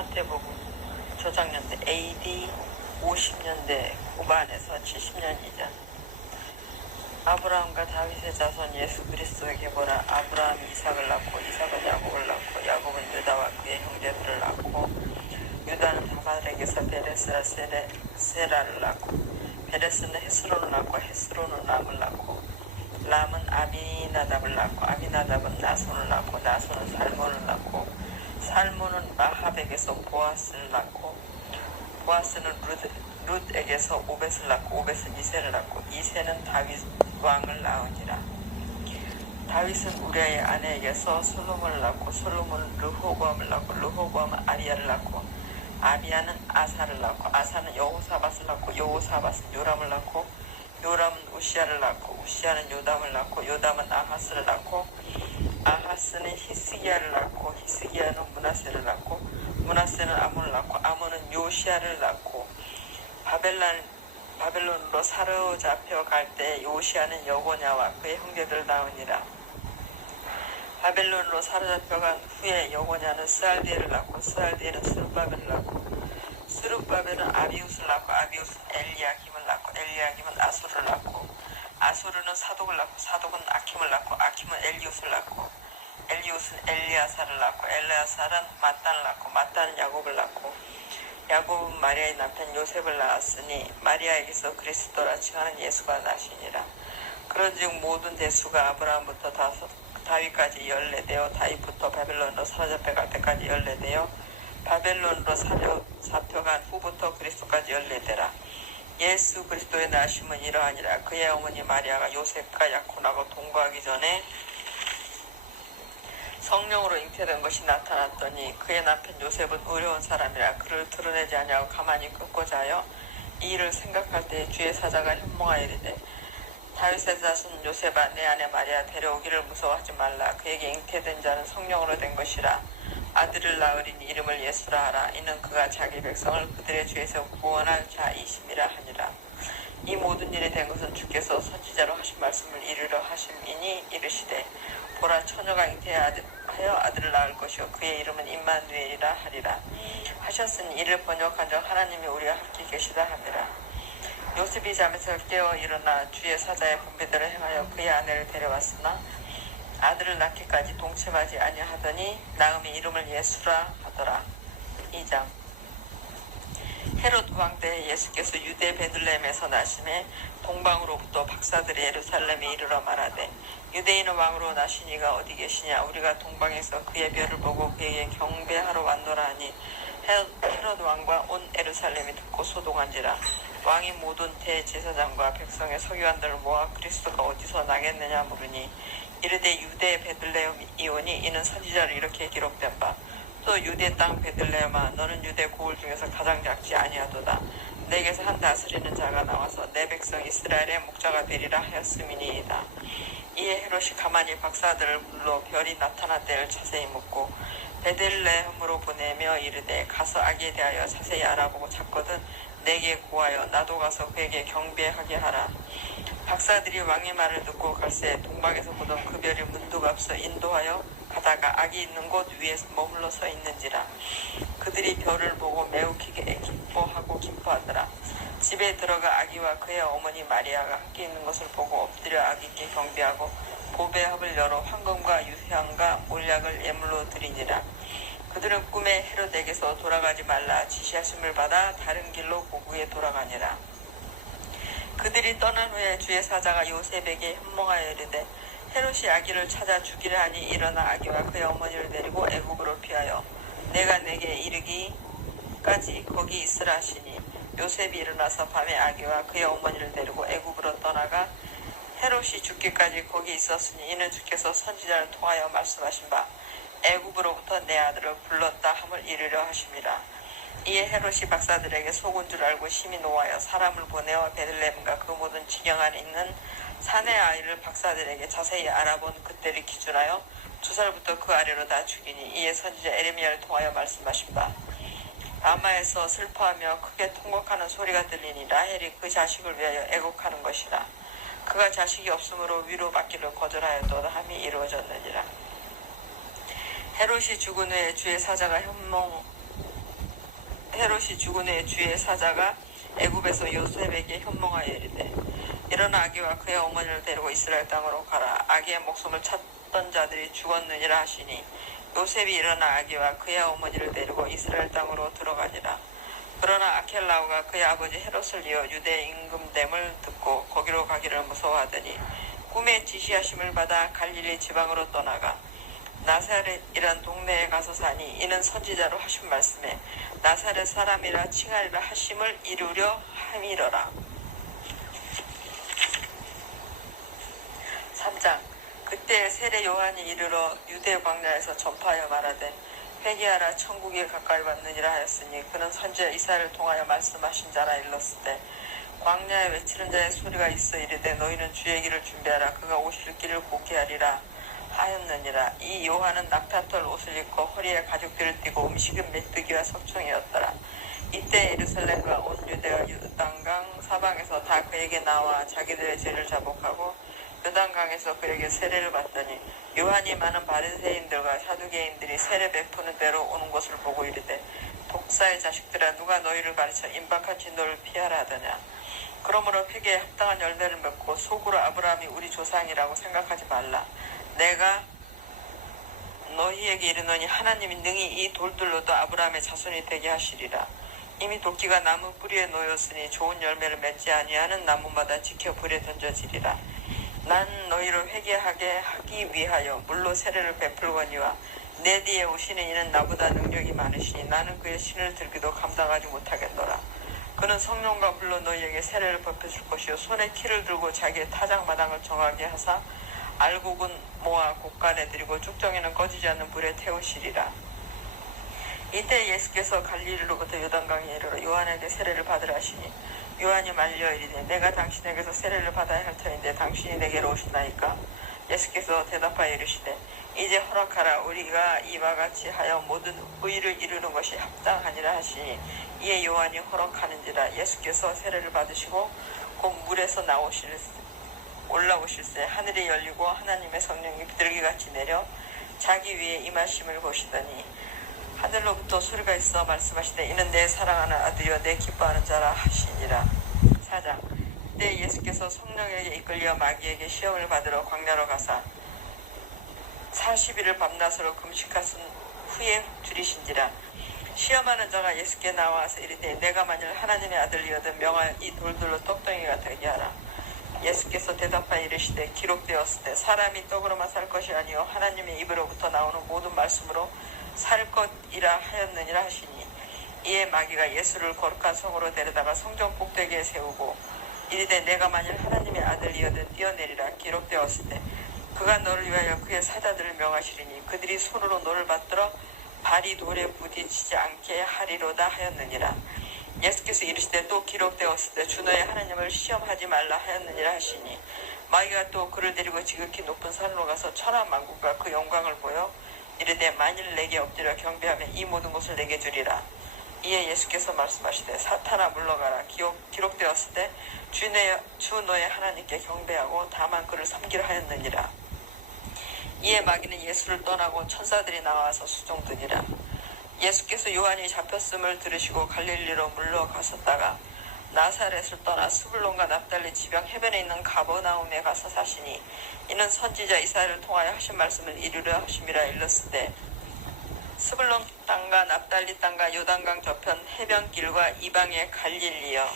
마태복음 저작년대 AD 50년대 후반에서 70년이자 아브라함과 다윗의 자손 예수 그리스도에게 보라. 아브라함이 이삭을 낳고 이삭은 야곱을 낳고 야곱은 유다와 그의 형제들을 낳고 유다는 다말에게서 베레스라 세라를 낳고 베레스는 헤스론을 낳고 헤스론은 람을 낳고 람은 아미나답을 낳고 아미나답은 나손을 낳고 나손은 살몬을 낳고 살몬은 라합에게서 보아스를 낳고 보아스는 룻에게서 오벳을 낳고 오벳은 이새를 낳고 이새는 다윗 왕을 낳으니라. 다윗은 우리아의 아내에게서 솔로몬을 낳고 솔로몬은 르호보암을 낳고 르호보암은 아비야를 낳고 아비야는 아사를 낳고 아사는 여호사밧을 낳고 여호사밧은 요람을 낳고 요람은 우시야를 낳고 우시야는 요담을 낳고 요담은 아하스를 낳고 아하스는 히스기야를 낳고 히스기야는 므낫세를 낳고 므낫세는 아몬을 낳고 아몬은 요시야를 낳고 바벨론으로 사로잡혀 갈 때 요시야는 여고냐와 그의 형제들을 낳으니라. 바벨론으로 사로잡혀간 후에 여고냐는 스알디엘을 낳고 스알디엘은 스룹바벨을 낳고 스룹바벨은 아비웃을 낳고 아비웃은 엘리야김을 낳고 엘리야김은 아수르를 낳고 아수르는 사독을 낳고 사독은 아킴을 낳고 아킴은 엘리웃을 낳고 엘리웃은 엘리아사를 낳고 엘리아사는 mat단을 낳고 mat단은 야곱을 낳고 야곱은 마리아의 남편 요셉을 낳았으니 마리아에게서 그리스도라 칭하는 예수가 나시니라. 그런즉 모든 대수가 아브라함부터 다윗까지 14대요 다윗부터 바벨론으로 사로잡혀갈 때까지 14대요 바벨론으로 사로잡혀간 후부터 그리스도까지 14대라. 예수 그리스도의 나심은 이러하니라. 그의 어머니 마리아가 요셉과 약혼하고 동거하기 전에 성령으로 잉태된 것이 나타났더니 그의 남편 요셉은 어려운 사람이라 그를 드러내지 아니하고 가만히 끊고자 하여 이 일을 생각할 때 주의 사자가 현몽하여 이르되 다윗의 자손 요셉아 내 아내 마리아 데려오기를 무서워하지 말라. 그에게 잉태된 자는 성령으로 된 것이라. 아들을 낳으리니 이름을 예수라 하라. 이는 그가 자기 백성을 그들의 죄에서 구원할 자이심이라 하니라. 이 모든 일이 된 것은 주께서 선지자로 하신 말씀을 이루려 하심이니 이르시되 보라 처녀가 잉태하여 아들을 낳을 것이요 그의 이름은 임마누엘이라 하리라 하셨으니 이를 번역한 적 하나님이 우리와 함께 계시다 하니라. 요셉이 잠에서 깨어 일어나 주의 사자의 분배대로 행하여 그의 아내를 데려왔으나 아들을 낳기까지 동침하지 아니하더니 낳음이 이름을 예수라 하더라. 2장 헤롯 왕 때 예수께서 유대 베들레헴에서 나심에 동방으로부터 박사들이 예루살렘에 이르러 말하되 유대인의 왕으로 나신 이가 어디 계시냐. 우리가 동방에서 그의 별을 보고 그에게 경배하러 왔노라 하니 헤롯 왕과 온 예루살렘이 듣고 소동한지라. 왕이 모든 대제사장과 백성의 서기관들을 모아 그리스도가 어디서 나겠느냐 물으니 이르되 유대 베들레헴이오니 이는 선지자로 이렇게 기록된 바 또 유대 땅 베들레헴아 너는 유대 고을 중에서 가장 작지 아니하도다. 내게서 한 다스리는 자가 나와서 내 백성 이스라엘의 목자가 되리라 하였음이니이다. 이에 헤롯이 가만히 박사들을 불러 별이 나타난 때를 자세히 묻고 베들레헴으로 보내며 이르되 가서 아기에 대하여 자세히 알아보고 찾거든 내게 고하여 나도 가서 그에게 경배하게 하라. 박사들이 왕의 말을 듣고 갈새 동방에서 보던 그 별이 문득 앞서 인도하여 가다가 아기 있는 곳 위에 머물러 서 있는지라. 그들이 별을 보고 매우 기뻐하고 기뻐하더라. 집에 들어가 아기와 그의 어머니 마리아가 함께 있는 것을 보고 엎드려 아기께 경배하고 보배합을 열어 황금과 유향과 몰약을 예물로 드리니라. 그들은 꿈에 헤롯에게서 돌아가지 말라 지시하심을 받아 다른 길로 고국에 돌아가니라. 그들이 떠난 후에 주의 사자가 요셉에게 현몽하여 이르되 헤롯이 아기를 찾아 죽이려 하니 일어나 아기와 그의 어머니를 데리고 애굽으로 피하여 내가 내게 이르기까지 거기 있으라 하시니 요셉이 일어나서 밤에 아기와 그의 어머니를 데리고 애굽으로 떠나가 헤롯이 죽기까지 거기 있었으니 이는 주께서 선지자를 통하여 말씀하신 바 애굽으로부터 내 아들을 불렀다 함을 이루려 하심이라. 이에 헤롯이 박사들에게 속은 줄 알고 심히 노하여 사람을 보내어 베들레헴과 그 모든 지경 안에 있는 산의 아이를 박사들에게 자세히 알아본 그때를 기준하여 2살부터 그 아래로 다 죽이니 이에 선지자 에레미야를 통하여 말씀하신 바 라마에서 슬퍼하며 크게 통곡하는 소리가 들리니 라헬이 그 자식을 위하여 애곡하는 것이라. 그가 자식이 없으므로 위로받기를 거절하였도다 함이 이루어졌느니라. 헤롯이 죽은 후에 주의 사자가 현몽하여 헤롯이 죽은 후에 주의 사자가 애굽에서 요셉에게 현몽하여 이르되 일어나 아기와 그의 어머니를 데리고 이스라엘 땅으로 가라. 아기의 목숨을 찾던 자들이 죽었느니라 하시니 요셉이 일어나 아기와 그의 어머니를 데리고 이스라엘 땅으로 들어가니라. 그러나 아켈라오가 그의 아버지 헤롯을 이어 유대 임금됨을 듣고 거기로 가기를 무서워하더니 꿈에 지시하심을 받아 갈릴리 지방으로 떠나가 나사렛이란 동네에 가서 사니 이는 선지자로 하신 말씀에 나사렛 사람이라 칭하리라 하심을 이루려 함이러라. 3장. 그때 세례 요한이 이르러 유대 광야에서 전파하여 말하되 회개하라 천국이 가까이 왔느니라 하였으니 그는 선지자 이사야를 통하여 말씀하신 자라 일렀을 때 광야에 외치는 자의 소리가 있어 이르되 너희는 주의 길을 준비하라 그가 오실 길을 곧게 하리라 하였느니라. 이 요한은 낙타털 옷을 입고 허리에 가죽띠를 띠고 음식은 메뚜기와 석청이었더라. 이때 예루살렘과 온 유대와 요단강 사방에서 다 그에게 나와 자기들의 죄를 자복하고 요단강에서 그에게 세례를 받더니 요한이 많은 바리새인들과 사두개인들이 세례 베푸는 대로 오는 것을 보고 이르되 독사의 자식들아 누가 너희를 가르쳐 임박한 진노를 피하라 하더냐. 그러므로 회개에 합당한 열매를 맺고 속으로 아브라함이 우리 조상이라고 생각하지 말라. 내가 너희에게 이르노니 하나님이 능히 이 돌들로도 아브라함의 자손이 되게 하시리라. 이미 도끼가 나무 뿌리에 놓였으니 좋은 열매를 맺지 아니하는 나무마다 지켜 불에 던져지리라. 난 너희를 회개하게 하기 위하여 물로 세례를 베풀거니와 내 뒤에 오시는 이는 나보다 능력이 많으시니 나는 그의 신을 들기도 감당하지 못하겠노라. 그는 성령과 불로 너희에게 세례를 베푸실 것이요 손에 키를 들고 자기의 타작마당을 정하게 하사 알곡은 모아 곡간에 들이고 쭉정이는 꺼지지 않는 불에 태우시리라. 이때 예수께서 갈릴리로부터 요단강에 이르러 요한에게 세례를 받으라 하시니 요한이 말려 이르되 내가 당신에게서 세례를 받아야 할 터인데 당신이 내게로 오시나이까. 예수께서 대답하여 이르시되 이제 허락하라. 우리가 이와 같이 하여 모든 의를 이루는 것이 합당하니라 하시니 이에 요한이 허락하는지라. 예수께서 세례를 받으시고 곧 물에서 올라오실새 하늘이 열리고 하나님의 성령이 비둘기같이 내려 자기 위에 임하심을 보시더니 하늘로부터 소리가 있어 말씀하시되 이는 내 사랑하는 아들이여 내 기뻐하는 자라 하시니라. 4장. 그때 예수께서 성령에게 이끌려 마귀에게 시험을 받으러 광야로 가사 40일을 밤낮으로 금식하신 후에 줄이신지라. 시험하는 자가 예수께 나와서 이르되 내가 만일 하나님의 아들이거든 명하여 이 돌들로 떡덩이가 되게 하라. 예수께서 대답하여 이르시되 기록되었을 때 사람이 떡으로만 살 것이 아니요 하나님의 입으로부터 나오는 모든 말씀으로 살 것이라 하였느니라 하시니 이에 마귀가 예수를 거룩한 성으로 데려다가 성전 꼭대기에 세우고 이르되 내가 만일 하나님의 아들이거든 뛰어내리라. 기록되었을 때 그가 너를 위하여 그의 사자들을 명하시리니 그들이 손으로 너를 받들어 발이 돌에 부딪히지 않게 하리로다 하였느니라. 예수께서 이르시되 또 기록되었을 때 주 너의 하나님을 시험하지 말라 하였느니라 하시니 마귀가 또 그를 데리고 지극히 높은 산으로 가서 천하만국과 그 영광을 보여 이르되 만일 내게 엎드려 경배하면 이 모든 것을 내게 주리라. 이에 예수께서 말씀하시되 사탄아 물러가라. 기록되었을 때 주 너의 하나님께 경배하고 다만 그를 섬기라 하였느니라. 이에 마귀는 예수를 떠나고 천사들이 나와서 수종드니라. 예수께서 요한이 잡혔음을 들으시고 갈릴리로 물러가셨다가 나사렛을 떠나 스불론과 납달리 지방 해변에 있는 가버나움에 가서 사시니 이는 선지자 이사야를 통하여 하신 말씀을 이루려 하심이라. 일렀을 때 스불론 땅과 납달리 땅과 요단강 저편 해변길과 이방의 갈릴리여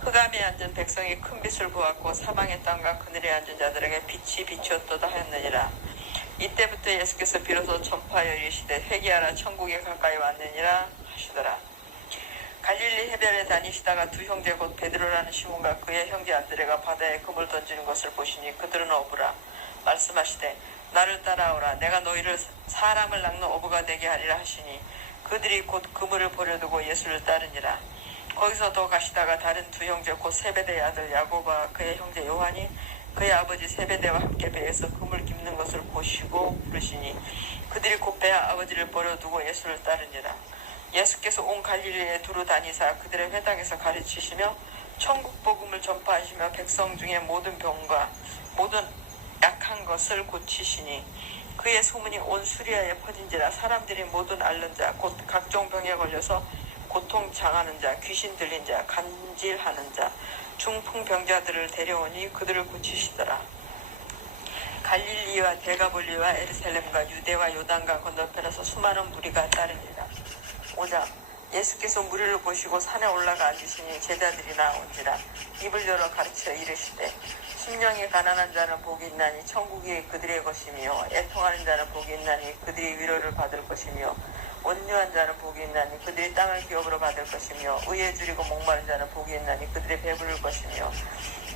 흑암에 앉은 백성이 큰 빛을 보았고 사방의 땅과 그늘에 앉은 자들에게 빛이 비추었도다 하였느니라. 이때부터 예수께서 비로소 전파하여 이르시되 회개하라 천국이 가까이 왔느니라 하시더라. 갈릴리 해변에 다니시다가 두 형제 곧 베드로라는 시몬과 그의 형제 안드레가 바다에 금을 던지는 것을 보시니 그들은 어부라. 말씀하시되 나를 따라오라. 내가 너희를 사람을 낚는 어부가 되게 하리라 하시니 그들이 곧 그물을 버려두고 예수를 따르니라. 거기서 더 가시다가 다른 두 형제 곧 세베대의 아들 야고보와 그의 형제 요한이 그의 아버지 세베대와 함께 배에서 그물 깁는 것을 보시고 부르시니 그들이 곧 배 아버지를 버려두고 예수를 따르니라. 예수께서 온 갈릴리에 두루 다니사 그들의 회당에서 가르치시며 천국 복음을 전파하시며 백성 중에 모든 병과 모든 약한 것을 고치시니 그의 소문이 온 수리아에 퍼진지라. 사람들이 모든 앓는 자 곧 각종 병에 걸려서 고통 당하는 자, 귀신 들린 자, 간질하는 자, 중풍병자들을 데려오니 그들을 고치시더라. 갈릴리와 데가볼리와 에르살렘과 유대와 요단강 건너편에서 수많은 무리가 따르니라. 5장. 예수께서 무리를 보시고 산에 올라가 앉으시니 제자들이 나온지라. 입을 열어 가르쳐 이르시되 심령이 가난한 자는 복이 있나니 천국이 그들의 것이며 애통하는 자는 복이 있나니 그들이 위로를 받을 것이며 온유한 자는 복이 있나니 그들이 땅을 기업으로 받을 것이며 의에 줄이고 목마른 자는 복이 있나니 그들이 배부를 것이며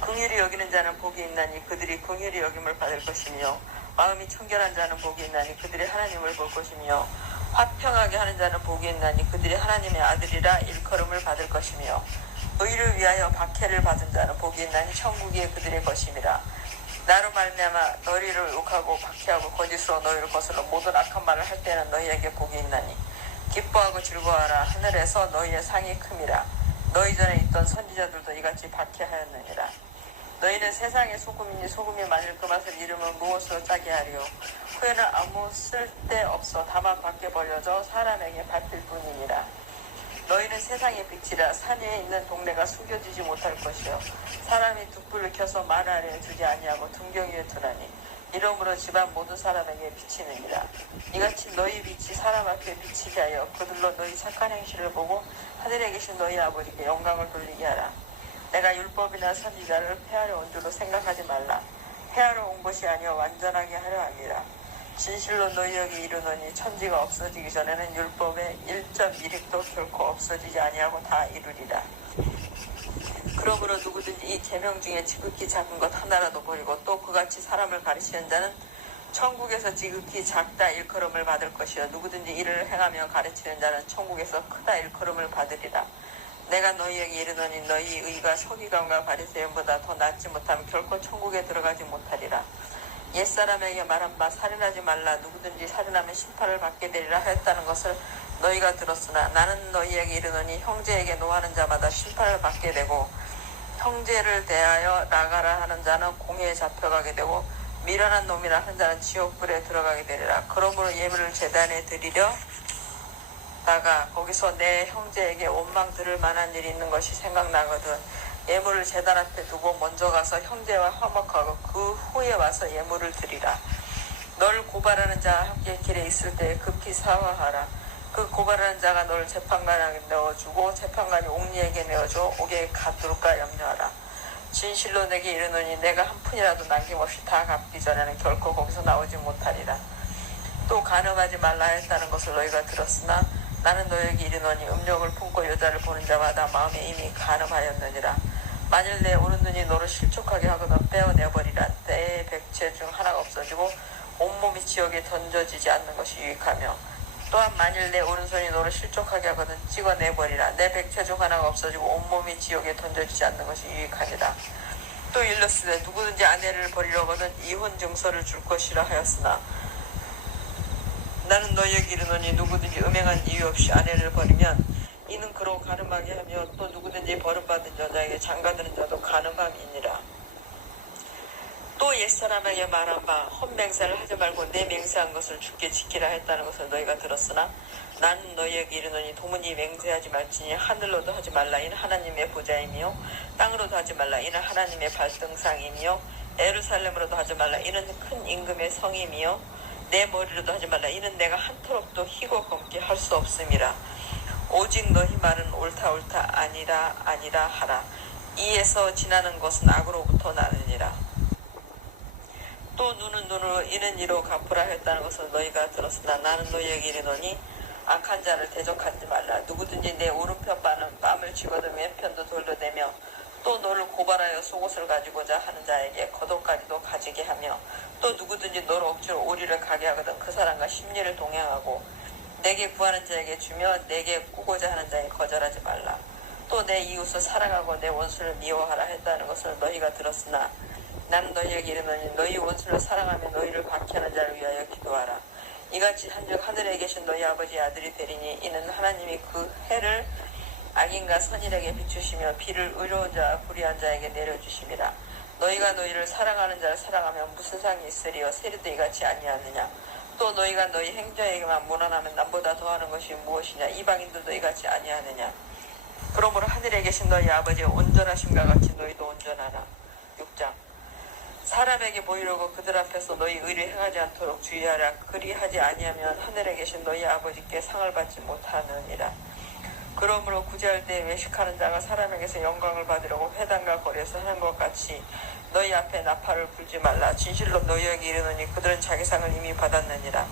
긍휼히 여기는 자는 복이 있나니 그들이 긍휼히 여김을 받을 것이며 마음이 청결한 자는 복이 있나니 그들이 하나님을 볼 것이며 화평하게 하는 자는 복이 있나니 그들이 하나님의 아들이라 일컬음을 받을 것이며 의를 위하여 박해를 받은 자는 복이 있나니 천국이 그들의 것임이라. 나로 말미암아 너희를 욕하고 박해하고 거짓으로 너희를 거슬러 모든 악한 말을 할 때는 너희에게 복이 있나니 기뻐하고 즐거워하라. 하늘에서 너희의 상이 큼이라. 너희 전에 있던 선지자들도 이같이 박해하였느니라. 너희는 세상의 소금이니 소금이 만일 그 맛을 잃으면 무엇으로 짜게 하리요. 후에는 아무 쓸데없어 다만 밖에 벌려져 사람에게 밟힐 뿐이니라. 너희는 세상의 빛이라. 산 위에 있는 동네가 숨겨지지 못할 것이요 사람이 둑불을 켜서 만 아래에 두지 아니하고 등경 위에 두나니 이러므로 집안 모든 사람에게 비치느니라. 이같이 너희 빛이 사람 앞에 비치게 하여 그들로 너희 착한 행실을 보고 하늘에 계신 너희 아버지께 영광을 돌리게 하라. 내가 율법이나 선지자를 폐하려 온 줄로 생각하지 말라. 폐하러 온 것이 아니여 완전하게 하려 함이라. 진실로 너희에게 이르노니 천지가 없어지기 전에는 율법의 1.1획도 결코 없어지지 아니하고 다 이루리라. 그러므로 누구든지 이 계명 중에 지극히 작은 것 하나라도 버리고 또 그같이 사람을 가르치는 자는 천국에서 지극히 작다 일컬음을 받을 것이요 누구든지 이를 행하며 가르치는 자는 천국에서 크다 일컬음을 받으리라. 내가 너희에게 이르노니 너희 의가 서기관과 바리새인보다 더 낫지 못하면 결코 천국에 들어가지 못하리라. 옛사람에게 말한 바 살인하지 말라. 누구든지 살인하면 심판을 받게 되리라 하였다는 것을 너희가 들었으나 나는 너희에게 이르노니 형제에게 노하는 자마다 심판을 받게 되고 형제를 대하여 나가라 하는 자는 공회에 잡혀가게 되고 미련한 놈이라 하는 자는 지옥불에 들어가게 되리라. 그러므로 예물을 제단에 드리려 다가 거기서 내 형제에게 원망 들을 만한 일이 있는 것이 생각나거든 예물을 제단 앞에 두고 먼저 가서 형제와 화목하고 그 후에 와서 예물을 드리라. 너를 고발하는 자와 함께 길에 있을 때 급히 사화하라. 그 고발하는 자가 너를 재판관에게 내어주고 재판관이 옥리에게 내어줘 옥에 가둘까 염려하라. 진실로 내게 이르노니 내가 한 푼이라도 남김없이 다 갚기 전에는 결코 거기서 나오지 못하리라. 또 간음하지 말라 했다는 것을 너희가 들었으나 나는 너희에게 이르노니 음욕을 품고 여자를 보는 자마다 마음에 이미 간음하였느니라. 만일 내 오른눈이 너를 실족하게 하거든 빼어내버리라. 내 백체 중 하나가 없어지고 온몸이 지옥에 던져지지 않는 것이 유익하며 또한 만일 내 오른손이 너를 실족하게 하거든 찍어내버리라. 내 백체 중 하나가 없어지고 온몸이 지옥에 던져지지 않는 것이 유익하니라. 또 일러스되 누구든지 아내를 버리려거든 이혼 증서를 줄 것이라 하였으나 나는 너희에게 이르노니 누구든지 음행한 이유 없이 아내를 버리면 이는 그로 간음하게 하며 또 누구든지 버림받은 여자에게 장가드는 자도 간음함이니라. 또 옛사람에게 말한 바 헛맹세를 하지 말고 내 맹세한 것을 주께 지키라 했다는 것을 너희가 들었으나 나는 너희에게 이르노니 도무지 맹세하지 말지니 하늘로도 하지 말라. 이는 하나님의 보좌이며 땅으로도 하지 말라. 이는 하나님의 발등상이며 예루살렘으로도 하지 말라. 이는 큰 임금의 성이며 내 머리로도 하지 말라. 이는 내가 한터럽도 희고 검게 할 수 없음이라. 오직 너희 말은 옳다 아니라 하라. 이에서 지나는 것은 악으로부터 나느니라. 또 눈은 눈으로 이는 이로 갚으라 했다는 것을 너희가 들었으나 나는 너희에게 이르노니 악한 자를 대적하지 말라. 누구든지 내 오른편 뺨을 쥐거든 왼편도 돌려대며 또 너를 고발하여 속옷을 가지고자 하는 자에게 겉옷까지도 가지게 하며 또 누구든지 너를 억지로 오리를 가게 하거든 그 사람과 심리를 동행하고 내게 구하는 자에게 주며 내게 꾸고자 하는 자에게 거절하지 말라. 또 내 이웃을 사랑하고 내 원수를 미워하라 했다는 것을 너희가 들었으나 나는 너희에게 이르노니 너희 원수를 사랑하며 너희를 박해하는 자를 위하여 기도하라. 이같이 한즉 하늘에 계신 너희 아버지의 아들이 되리니 이는 하나님이 그 해를 악인과 선인에게 비추시며 비를 의로운 자와 불의한 자에게 내려주심이라. 너희가 너희를 사랑하는 자를 사랑하면 무슨 상이 있으리요. 세리도 이같이 아니하느냐. 또 너희가 너희 행자에게만 모난하면 남보다 더하는 것이 무엇이냐? 이방인들도 이같이 아니하느냐? 그러므로 하늘에 계신 너희 아버지의 온전하심과 같이 너희도 온전하라. 6장. 사람에게 보이려고 그들 앞에서 너희 의를 행하지 않도록 주의하라. 그리하지 아니하면 하늘에 계신 너희 아버지께 상을 받지 못하느니라. 그러므로 구제할 때 외식하는 자가 사람에게서 영광을 받으려고 회당과 거리에서 하는 것 같이 너희 앞에 나팔을 불지 말라. 진실로 너희에게 이르노니 그들은 자기 상을 이미 받았느니라.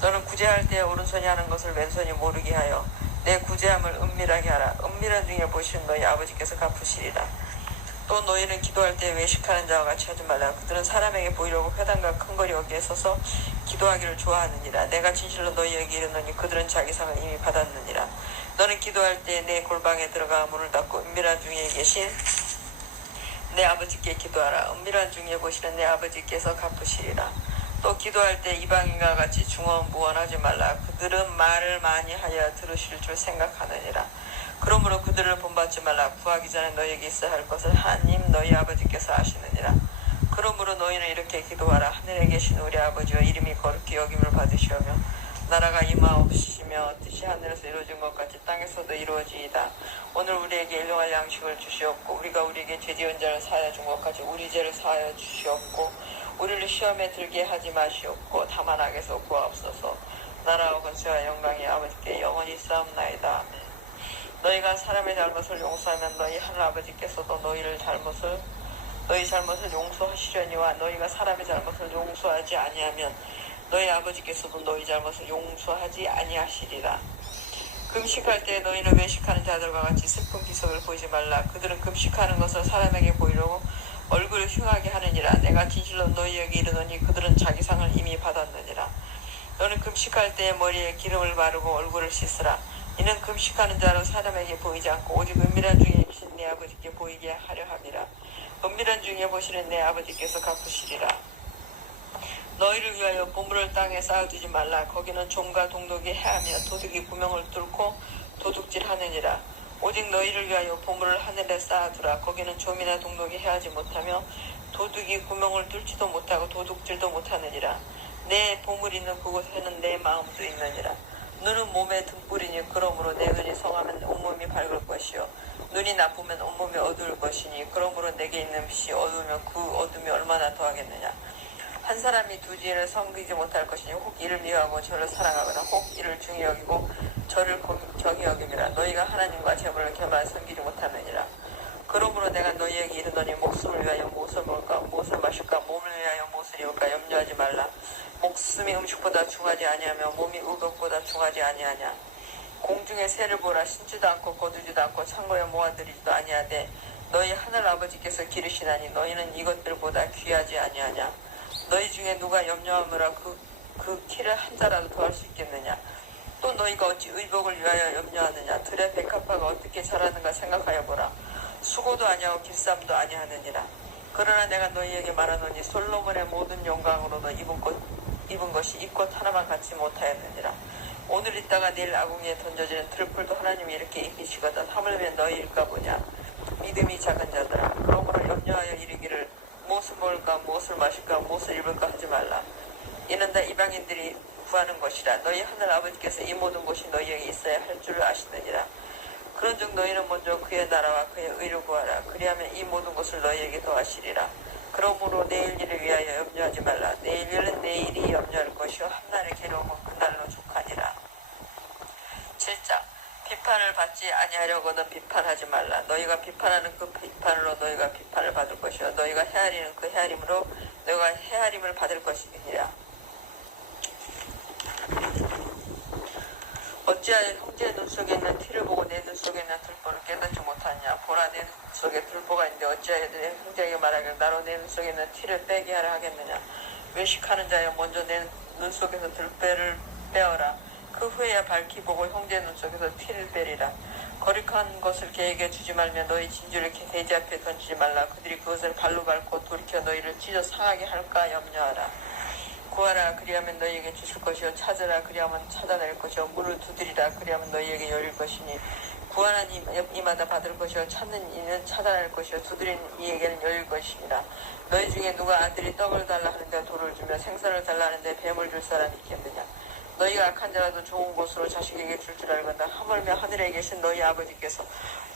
너는 구제할 때 오른손이 하는 것을 왼손이 모르게 하여 내 구제함을 은밀하게 하라. 은밀한 중에 보시는 너희 아버지께서 갚으시리라. 또 너희는 기도할 때 외식하는 자와 같이 하지 말라. 그들은 사람에게 보이려고 회당과 큰 거리 어귀에 서서 기도하기를 좋아하느니라. 내가 진실로 너희에게 이르노니 그들은 자기 상을 이미 받았느니라. 너는 기도할 때 내 골방에 들어가 문을 닫고 은밀한 중에 계신 내 아버지께 기도하라. 은밀한 중에 보시는 내 아버지께서 갚으시리라. 또 기도할 때 이방인과 같이 중언부언하지 말라. 그들은 말을 많이 하여 들으실 줄 생각하느니라. 그러므로 그들을 본받지 말라. 구하기 전에 너희에게 있어야 할 것을 하나님 너희 아버지께서 아시느니라. 그러므로 너희는 이렇게 기도하라. 하늘에 계신 우리 아버지여 이름이 거룩히 여김을 받으시오며 나라가 임하옵시며 뜻이 하늘에서 이루어진 것 같이 땅에서도 이루어지이다. 오늘 우리에게 일용할 양식을 주시옵고 우리가 우리에게 죄지은 자를 사하여 준 것 같이 우리 죄를 사하여 주시옵고 우리를 시험에 들게 하지 마시옵고 다만 악에서 구하옵소서. 나라와 권세와 영광이 아버지께 영원히 싸움나이다. 너희가 사람의 잘못을 용서하면 너희 하늘 아버지께서도 너희 잘못을 용서하시려니와 너희가 사람의 잘못을 용서하지 아니하면 너희 아버지께서도 너희 잘못을 용서하지 아니하시리라. 금식할 때 너희는 외식하는 자들과 같이 슬픈 기색을 보이지 말라. 그들은 금식하는 것을 사람에게 보이려고 얼굴을 흉하게 하느니라. 내가 진실로 너희에게 이르노니 그들은 자기 상을 이미 받았느니라. 너는 금식할 때 머리에 기름을 바르고 얼굴을 씻으라. 이는 금식하는 자로 사람에게 보이지 않고 오직 은밀한 중에 계신 내 아버지께 보이게 하려 함이라. 은밀한 중에 보시는 내 아버지께서 갚으시리라. 너희를 위하여 보물을 땅에 쌓아두지 말라. 거기는 좀과 동독이 해하며 도둑이 구멍을 뚫고 도둑질하느니라. 오직 너희를 위하여 보물을 하늘에 쌓아두라. 거기는 좀이나 동독이 해하지 못하며 도둑이 구멍을 뚫지도 못하고 도둑질도 못하느니라. 내 보물 있는 그곳에는 내 마음도 있느니라. 눈은 몸의 등불이니 그러므로 내 눈이 성하면 온몸이 밝을 것이요 눈이 나쁘면 온몸이 어두울 것이니 그러므로 내게 있는 빛이 어두우면 그 어둠이 얼마나 더하겠느냐. 한 사람이 두 지혜를 섬기지 못할 것이니 혹 이를 미워하고 저를 사랑하거나 혹 이를 중히 여기고 저를 정히 여김이라. 너희가 하나님과 재물을 겸하여 섬기지 못하느니라. 그러므로 내가 너희에게 이르노니 목숨을 위하여 무엇을 먹을까 무엇을 마실까 몸을 위하여 무엇을 입을까 염려하지 말라. 목숨이 음식보다 중하지 아니하며 몸이 의복보다 중하지 아니하냐. 공중의 새를 보라. 신지도 않고 거두지도 않고 창고에 모아들이지도 아니하되 너희 하늘 아버지께서 기르시나니 너희는 이것들보다 귀하지 아니하냐. 너희 중에 누가 염려하므로 그 키를 한 자라도 더할 수 있겠느냐. 또 너희가 어찌 의복을 위하여 염려하느냐. 들의 백합화가 어떻게 자라는가 생각하여 보라. 수고도 아니하고 길쌈도 아니하느니라. 그러나 내가 너희에게 말하노니 솔로몬의 모든 영광으로도 입은 것이 이 꽃 하나만 갖지 못하였느니라. 오늘 있다가 내일 아궁이에 던져지는 들풀도 하나님이 이렇게 입히시거든 하물며 너희일까 보냐. 믿음이 작은 자들아. 그러므로 염려하여 이르기를 무엇을 먹을까 무엇을 마실까 무엇을 입을까 하지 말라. 이는 다 이방인들이 구하는 것이라. 너희 하늘 아버지께서 이 모든 것이 너희에게 있어야 할 줄을 아시느니라. 그런즉 너희는 먼저 그의 나라와 그의 의를 구하라. 그리하면 이 모든 것을 너희에게 더하시리라. 그러므로 내일 일을 위하여 염려하지 말라. 내일 일은 내일이 염려할 것이요 한날의 괴로움은 그날로 족하니라. 7장. 비판을 받지 아니하려거든 비판하지 말라. 너희가 비판하는 그 비판으로 너희가 비판을 받을 것이요 너희가 헤아리는 그 헤아림으로 너희가 헤아림을 받을 것이니라. 어찌하여 형제의 눈 속에 있는 티를 보고 내 눈 속에 있는 들보를 깨닫지 못하냐. 보라 내 눈 속에 들보가 있는데 어찌하여 내 형제에게 말하기를 나로 내 눈 속에 있는 티를 빼게 하라 하겠느냐. 외식하는 자여 먼저 내 눈 속에서 들배를 빼어라. 그 후에야 밝히 보고 형제의 눈 속에서 티를 빼리라. 거룩한 것을 개에게 주지 말며 너희 진주를 돼지 앞에 던지지 말라. 그들이 그것을 발로 밟고 돌이켜 너희를 찢어 상하게 할까 염려하라. 구하라. 그리하면 너희에게 주실 것이요 찾으라. 그리하면 찾아낼 것이요 문을 두드리라. 그리하면 너희에게 열릴 것이니 구하는 이마다 받을 것이요 찾는 이는 찾아낼 것이요 두드린 이에게는 열릴 것입니다. 너희 중에 누가 아들이 떡을 달라 하는데 돌을 주며 생선을 달라 하는데 뱀을 줄 사람이 있겠느냐. 너희가 악한 자라도 좋은 곳으로 자식에게 줄 줄 알건다. 하물며 하늘에 계신 너희 아버지께서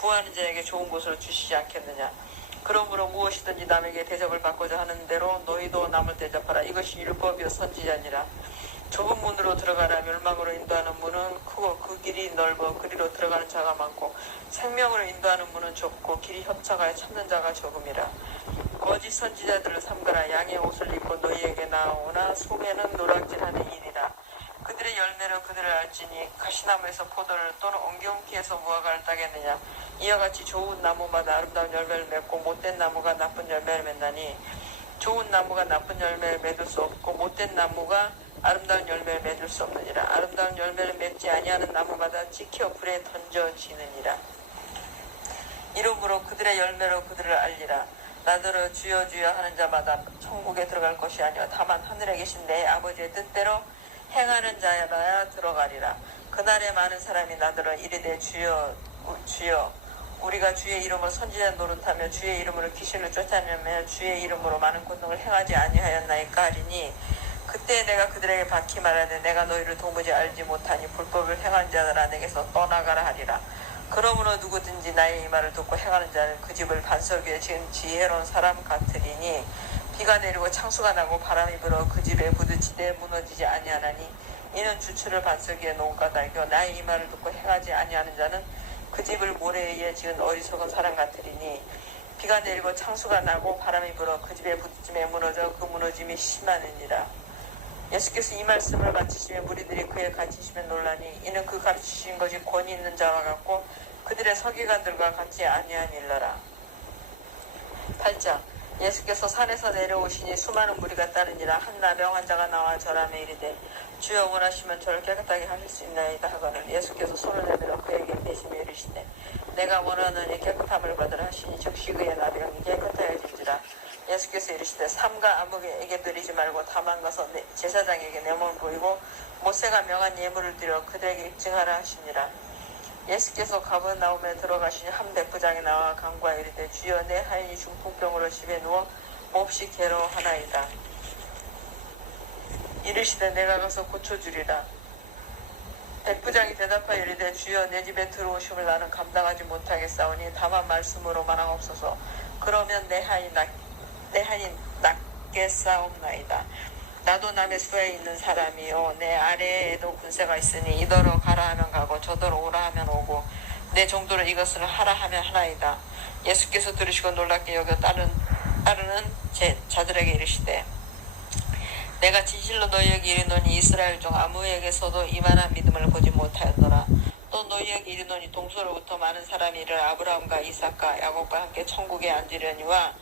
구하는 자에게 좋은 곳으로 주시지 않겠느냐. 그러므로 무엇이든지 남에게 대접을 받고자 하는 대로 너희도 남을 대접하라. 이것이 율법이요 선지자니라. 좁은 문으로 들어가라. 멸망으로 인도하는 문은 크고 그 길이 넓어 그리로 들어가는 자가 많고 생명으로 인도하는 문은 좁고 길이 협착하여 찾는 자가 적음이라. 거짓 선지자들을 삼가라. 양의 옷을 입고 너희에게 나오나 속에는 노략질하는 일이라. 그들의 열매로 그들을 알지니 가시나무에서 포도를 또는 엉겅퀴에서 무화과를 따겠느냐. 이와 같이 좋은 나무마다 아름다운 열매를 맺고 못된 나무가 나쁜 열매를 맺나니 좋은 나무가 나쁜 열매를 맺을 수 없고 못된 나무가 아름다운 열매를 맺을 수 없느니라. 아름다운 열매를 맺지 아니하는 나무마다 찍혀 불에 던져지느니라. 이러므로 그들의 열매로 그들을 알리라. 나더러 주여 주여 하는 자마다 천국에 들어갈 것이 아니요 다만 하늘에 계신 내 아버지의 뜻대로 행하는 자라야 들어가리라. 그날에 많은 사람이 나더러 이르되 주여 주여 우리가 주의 이름으로 선지자 노릇하며 주의 이름으로 귀신을 쫓아내며 주의 이름으로 많은 권능을 행하지 아니하였나이까 하리니 그때 내가 그들에게 밝히 말하되 내가 너희를 도무지 알지 못하니 불법을 행한 자들아 내게서 떠나가라 하리라. 그러므로 누구든지 나의 이 말을 듣고 행하는 자는 그 집을 반석 위에 지은 지혜로운 사람 같으리니 비가 내리고 창수가 나고 바람이 불어 그 집에 부딪히되 무너지지 아니하나니 이는 주추를 반석 위에 놓은 까닭이요 나의 이 말을 듣고 행하지 아니하는 자는 그 집을 모래에 의해 지은 어리석은 사람 같으리니 비가 내리고 창수가 나고 바람이 불어 그 집에 부딪힘에 무너져 그 무너짐이 심하느니라. 예수께서 이 말씀을 마치시며 무리들이 그에 갇히시며 놀라니 이는 그 가르치신 것이 권위 있는 자와 같고 그들의 서기관들과 같지 아니한 일러라. 8장 예수께서 산에서 내려오시니 수많은 무리가 따르니라. 한 나병 환자가 나와 절하며 이르되 주여 원하시면 저를 깨끗하게 하실 수 있나이다 하거늘 예수께서 손을 내밀어 그에게 대시며 이르시되 내가 원하노니 깨끗함을 받으라 하시니 즉시 그의 나병이 깨끗하여진지라. 예수께서 이르시되 삼가 아무에게 드리지 말고 다만 가서 제사장에게 내 몸을 보이고 모세가 명한 예물을 드려 그들에게 입증하라 하시니라. 예수께서 가버나움에 들어가시니 한 백부장이 나와 간구하여 이르되 주여 내 하인이 중풍병으로 집에 누워 몹시 괴로워하나이다. 이르시되 내가 가서 고쳐주리라. 백부장이 대답하여 이르되 주여 내 집에 들어오심을 나는 감당하지 못하겠사오니 다만 말씀으로 말하옵소서. 그러면 내 하인이 낫겠사옵나이다. 나도 남의 수에 있는 사람이요 내 아래에도 군세가 있으니 이더러 가라 하면 가고 저더러 오라 하면 오고 내 정도로 이것을 하라 하면 하나이다. 예수께서 들으시고 놀랍게 여겨 따르는 자들에게 이르시되 내가 진실로 너희에게 이르노니 이스라엘 중 아무에게서도 이만한 믿음을 보지 못하였노라. 또 너희에게 이르노니 동서로부터 많은 사람이 이르러 아브라함과 이삭과 야곱과 함께 천국에 앉으려니와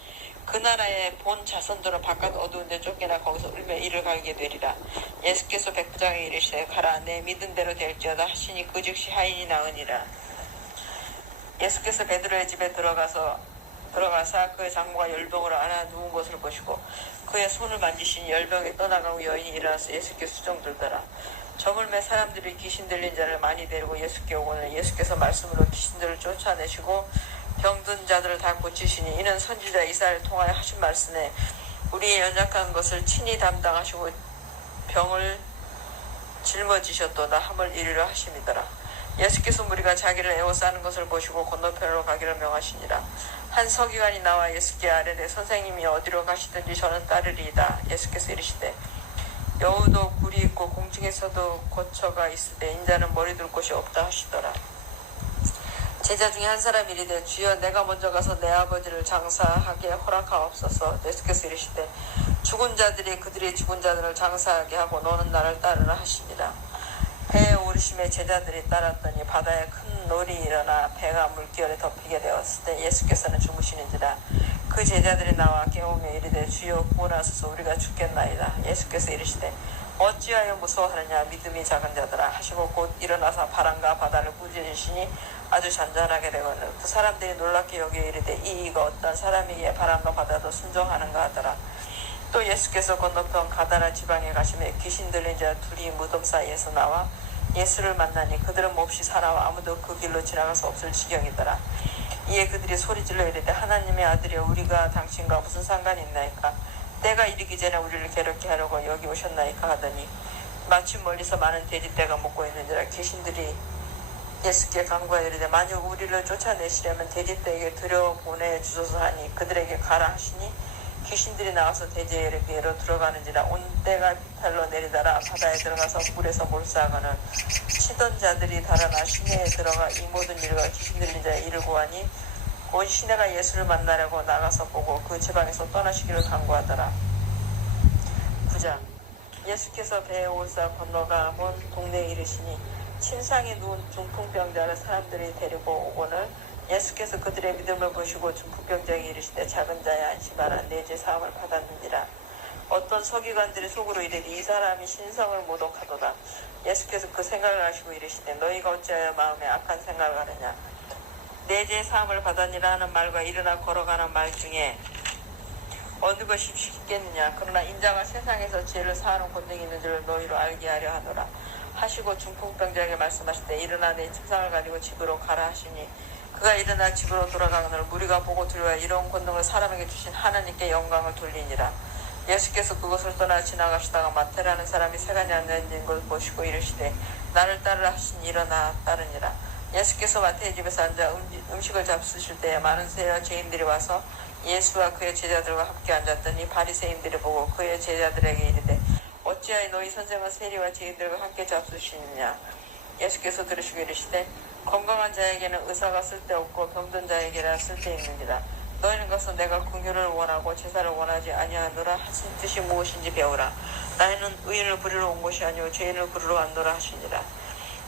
그 나라의 본 자손들은 바깥 어두운 데 쫓겨나 거기서 울며 이를 갈게 되리라. 예수께서 백부장에게 이르시되 가라 내 믿은 대로 될지어다 하시니 그 즉시 하인이 나으니라. 예수께서 베드로의 집에 들어가사 그의 장모가 열병으로 안아 누운 것을 보시고 그의 손을 만지시니 열병이 떠나가고 여인이 일어나서 예수께 수종들더라. 저물매 사람들이 귀신 들린 자를 많이 데리고 예수께 오고는 예수께서 말씀으로 귀신들을 쫓아내시고 병든 자들을 다 고치시니 이는 선지자 이사야를 통하여 하신 말씀에 우리의 연약한 것을 친히 담당하시고 병을 짊어지셨도다 함을 이르려 하심이더라. 예수께서 무리가 자기를 에워싸는 것을 보시고 건너편으로 가기를 명하시니라. 한 서기관이 나와 예수께 아뢰되 선생님이 어디로 가시든지 저는 따르리이다. 예수께서 이르시되 여우도 굴이 있고 공중에서도 거처가 있으되 인자는 머리 둘 곳이 없다 하시더라. 제자 중에 한 사람이 이르되 주여 내가 먼저 가서 내 아버지를 장사하게 허락하옵소서. 예수께서 이르시되 죽은 자들이 그들의 죽은 자들을 장사하게 하고 너는 나를 따르라 하시니라. 배에 오르심에 제자들이 따랐더니 바다에 큰 놀이 일어나 배가 물결에 덮이게 되었을 때 예수께서는 주무시는지라. 그 제자들이 나와 깨우며 이르되 주여 구원하소서 우리가 죽겠나이다. 예수께서 이르시되 어찌하여 무서워하느냐 믿음이 작은 자들아 하시고 곧 일어나서 바람과 바다를 꾸짖으시니 아주 잔잔하게 되거늘 그 사람들이 놀랍게 여겨 이르되 이가 어떤 사람이기에 바람과 바다도 순종하는가 하더라. 또 예수께서 건너편 가다라 지방에 가시매 귀신 들린 자 둘이 무덤 사이에서 나와 예수를 만나니 그들은 몹시 사나워 아무도 그 길로 지나갈 수 없을 지경이더라. 이에 그들이 소리질러 이르되 하나님의 아들이여 우리가 당신과 무슨 상관이 있나이까. 때가 이르기 전에 우리를 괴롭게 하려고 여기 오셨나이까 하더니 마침 멀리서 많은 돼지떼가 먹고 있는지라. 귀신들이 예수께 간구하여 이르되 만일 우리를 쫓아내시려면 돼지떼에게 들여보내 주소서 하니 그들에게 가라 하시니 귀신들이 나와서 돼지에게로 들어가는지라. 온 때가 비탈로 내리다라 바다에 들어가서 물에서 몰수하거늘 치던 자들이 달아나 시내에 들어가 이 모든 일과 귀신 들린 자의 일을 구하니 온 시내가 예수를 만나려고 나가서 보고 그 지방에서 떠나시기를 간구하더라. 9장. 예수께서 배에 오사 건너가 본 동네에 이르시니 침상에 누운 중풍병자를 사람들이 데리고 오거늘 예수께서 그들의 믿음을 보시고 중풍병자에게 이르시되 작은 자야 안심하라 내 죄 사함을 받았느니라. 어떤 서기관들이 속으로 이르되 이 사람이 신성을 모독하도다. 예수께서 그 생각을 하시고 이르시되 너희가 어찌하여 마음에 악한 생각을 하느냐. 내 죄 사함을 받았니라 하는 말과 일어나 걸어가는 말 중에 어느 것이 쉽겠느냐. 그러나 인자가 세상에서 죄를 사하는 권능이 있는 줄 너희로 알게 하려 하노라 하시고 중풍병자에게 말씀하시되 일어나 내 침상을 가지고 집으로 가라 하시니 그가 일어나 집으로 돌아가거늘 무리가 보고 두려워 이런 권능을 사람에게 주신 하나님께 영광을 돌리니라. 예수께서 그것을 떠나 지나가시다가 마태라는 사람이 세간에 앉아있는 것을 보시고 이르시되 나를 따르라 하시니 일어나 따르니라. 예수께서 마태의 집에서 앉아 음식을 잡수실 때에 많은 세와 죄인들이 와서 예수와 그의 제자들과 함께 앉았더니 바리새인들이 보고 그의 제자들에게 이르되 어찌하여 너희 선생은 세리와 죄인들과 함께 잡수시느냐. 예수께서 들으시고 이르시되 건강한 자에게는 의사가 쓸데없고 병든 자에게나 쓸데있느니라. 너희는 가서 내가 긍휼을 원하고 제사를 원하지 아니하노라 하신 뜻이 무엇인지 배우라. 나는 의인을 부르러 온 것이 아니오 죄인을 부르러 왔노라 하시니라.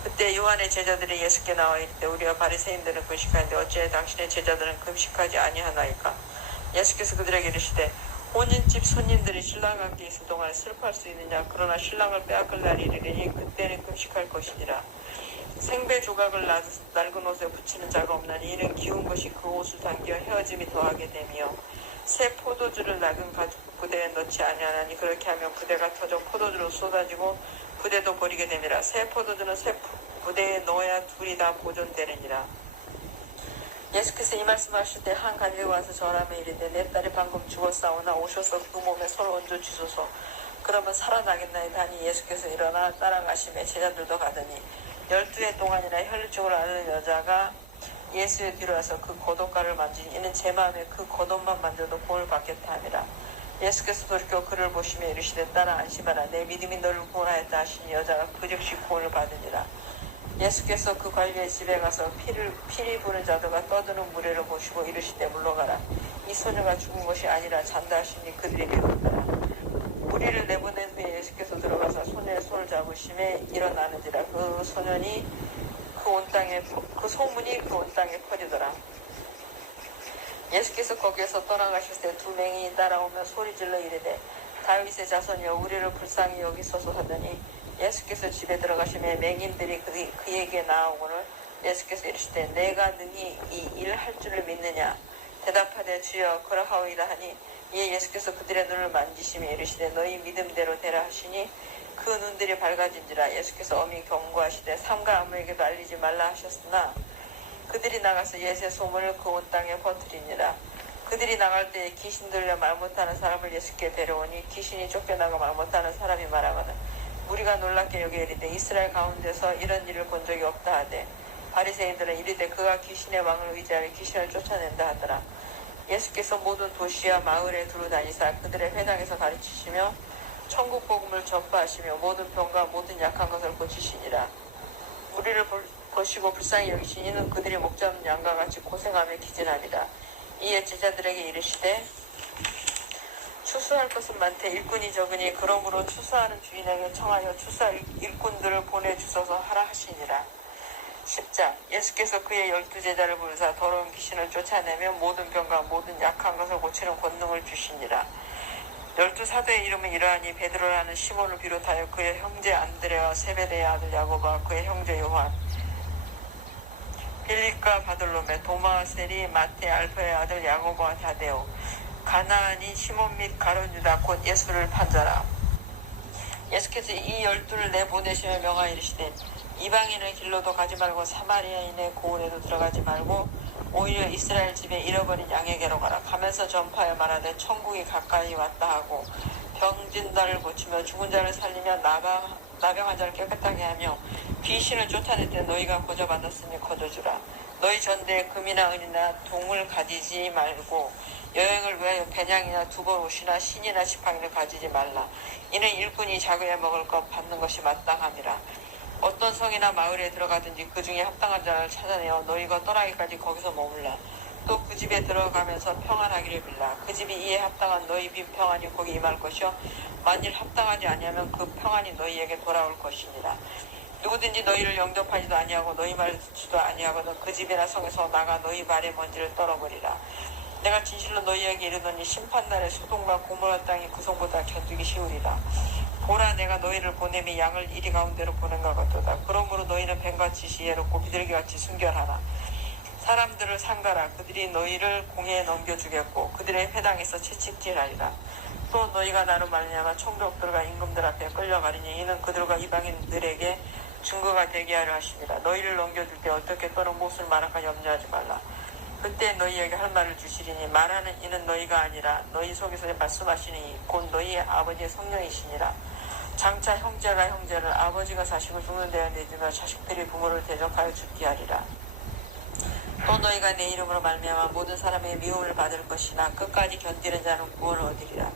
그때 요한의 제자들이 예수께 나와 이르되 우리와 바리새인들은 금식하는데 어찌하여 당신의 제자들은 금식하지 아니하나이까. 예수께서 그들에게 이르시되 혼인집 손님들이 신랑과 함께 있을 동안에 슬퍼할 수 있느냐. 그러나 신랑을 빼앗을 날이 이르리니 그때는 금식할 것이니라. 생배 조각을 낡은 옷에 붙이는 자가 없나니 이는 기운 것이 그 옷을 당겨 헤어짐이 더하게 되며 새 포도주를 낡은 가죽 부대에 넣지 아니하나니 그렇게 하면 부대가 터져 포도주로 쏟아지고 부대도 버리게 됨이라. 새 포도주는 새 부대에 넣어야 둘이 다 보존되느니라. 예수께서 이 말씀하실 때 한 갈릴리 와서 전하며 이르되 내 딸이 방금 죽었사오나 오셔서 그 몸에 손을 얹어 주소서 그러면 살아나겠나이다 하니 예수께서 일어나 따라가시매 제자들도 가더니 12해 동안이나 혈루증을 앓는 여자가 예수의 뒤로 와서 그 겉옷가를 만지니 이는 제 마음에 그 겉옷만 만져도 구원을 받겠다 하니라. 예수께서 돌이켜 그를 보시며 이르시되 딸아 안심하라 내 믿음이 너를 구원하였다 하시니 여자가 그 즉시 구원을 받으니라. 예수께서 그 관리의 집에 가서 피리 부는 자들과 떠드는 무리를 보시고 이르시되 물러가라. 이 소녀가 죽은 것이 아니라 잔다 하시니 그들이 비웃더라. 무리를 내보낸 후에 예수께서 들어가서 소녀의 손을 잡으심에 일어나는지라. 그 소문이 그 온 땅에 퍼지더라. 예수께서 거기에서 떠나가실 때 두 맹인이 따라오며 소리질러 이르되 다윗의 자손이여 우리를 불쌍히 여기소서 하더니 예수께서 집에 들어가시매 맹인들이 그에게 나아오거늘 예수께서 이르시되 내가 능히 이 일 할 줄을 믿느냐. 대답하되 주여 그러하오이다 하니 이에 예수께서 그들의 눈을 만지시며 이르시되 너희 믿음대로 되라 하시니 그 눈들이 밝아진지라. 예수께서 엄히 경고하시되 삼가 아무에게도 알리지 말라 하셨으나 그들이 나가서 예수의 소문을 그 온 땅에 퍼뜨리니라. 그들이 나갈 때에 귀신 들려 말 못하는 사람을 예수께 데려오니 귀신이 쫓겨나가 말 못하는 사람이 말하거든 무리가 놀랍게 여겨 이르되 이스라엘 가운데서 이런 일을 본 적이 없다 하되 바리새인들은 이르되 그가 귀신의 왕을 의지하여 귀신을 쫓아낸다 하더라. 예수께서 모든 도시와 마을에 두루 다니사 그들의 회당에서 가르치시며 천국 복음을 전파하시며 모든 병과 모든 약한 것을 고치시니라. 무리를 보시고 불쌍히 여기신 이는 그들이 목잡은 양과 같이 고생하며 기진하니라. 이에 제자들에게 이르시되 추수할 것은 많되 일꾼이 적으니 그러므로 추수하는 주인에게 청하여 추수할 일꾼들을 보내주소서 하라 하시니라. 10장. 예수께서 그의 12제자를 부르사 더러운 귀신을 쫓아내며 모든 병과 모든 약한 것을 고치는 권능을 주시니라. 12사도의 이름은 이러하니 베드로라는 시몬을 비롯하여 그의 형제 안드레와 세베대의 아들 야고보와 그의 형제 요한 빌립과 바돌로메 도마와 세리 마태 알파의 아들 야고보와 다데오 가나안인 시몬 및 가룟 유다 곧 예수를 판자라. 예수께서 이 12를 내보내시며 명하여 이르시되 이방인의 길로도 가지 말고 사마리아인의 고을에도 들어가지 말고 오히려 이스라엘 집에 잃어버린 양에게로 가라. 가면서 전파하여 말하되 천국이 가까이 왔다 하고 병진 자를 고치며 죽은 자를 살리며 나병한 자를 깨끗하게 하며 귀신을 쫓아낼 때 너희가 거저받았으니 거저주라. 너희 전대에 금이나 은이나 동을 가지지 말고 여행을 위하여 배냥이나 두벌 옷이나 신이나 지팡이를 가지지 말라. 이는 일꾼이 작으야 먹을 것 받는 것이 마땅함이라. 어떤 성이나 마을에 들어가든지 그 중에 합당한 자를 찾아내어 너희가 떠나기까지 거기서 머물라. 또 그 집에 들어가면서 평안하기를 빌라. 그 집이 이에 합당한 너희 빈 평안이 거기 임할 것이요 만일 합당하지 아니하면 그 평안이 너희에게 돌아올 것이니라. 누구든지 너희를 영접하지도 아니하고 너희 말 듣지도 아니하거든 그 집이나 성에서 나가 너희 발의 먼지를 떨어버리라. 내가 진실로 너희에게 이르노니 심판날에 소돔과 고모라 땅이 그 성보다 견디기 쉬우리라. 보라 내가 너희를 보내미 양을 이리 가운데로 보낸가 같도다. 그러므로 너희는 뱀같이 지혜롭고 비둘기같이 순결하라. 사람들을 상가라. 그들이 너희를 공회에 넘겨주겠고 그들의 회당에서 채찍질하리라. 또 너희가 나로 말미암아 총독들과 임금들 앞에 끌려가리니 이는 그들과 이방인들에게 증거가 되게 하려 하시니라. 너희를 넘겨줄 때 어떻게 또는 무엇을 말할까 염려하지 말라. 그때 너희에게 할 말을 주시리니 말하는 이는 너희가 아니라 너희 속에서 말씀하시니 곧 너희의 아버지의 성령이시니라. 장차 형제가 형제를 아버지가 자식을 죽는 데에 내주며 자식들이 부모를 대적하여 죽게 하리라. 또 너희가 내 이름으로 말미암아 모든 사람의 미움을 받을 것이나 끝까지 견디는 자는 구원을 얻으리라.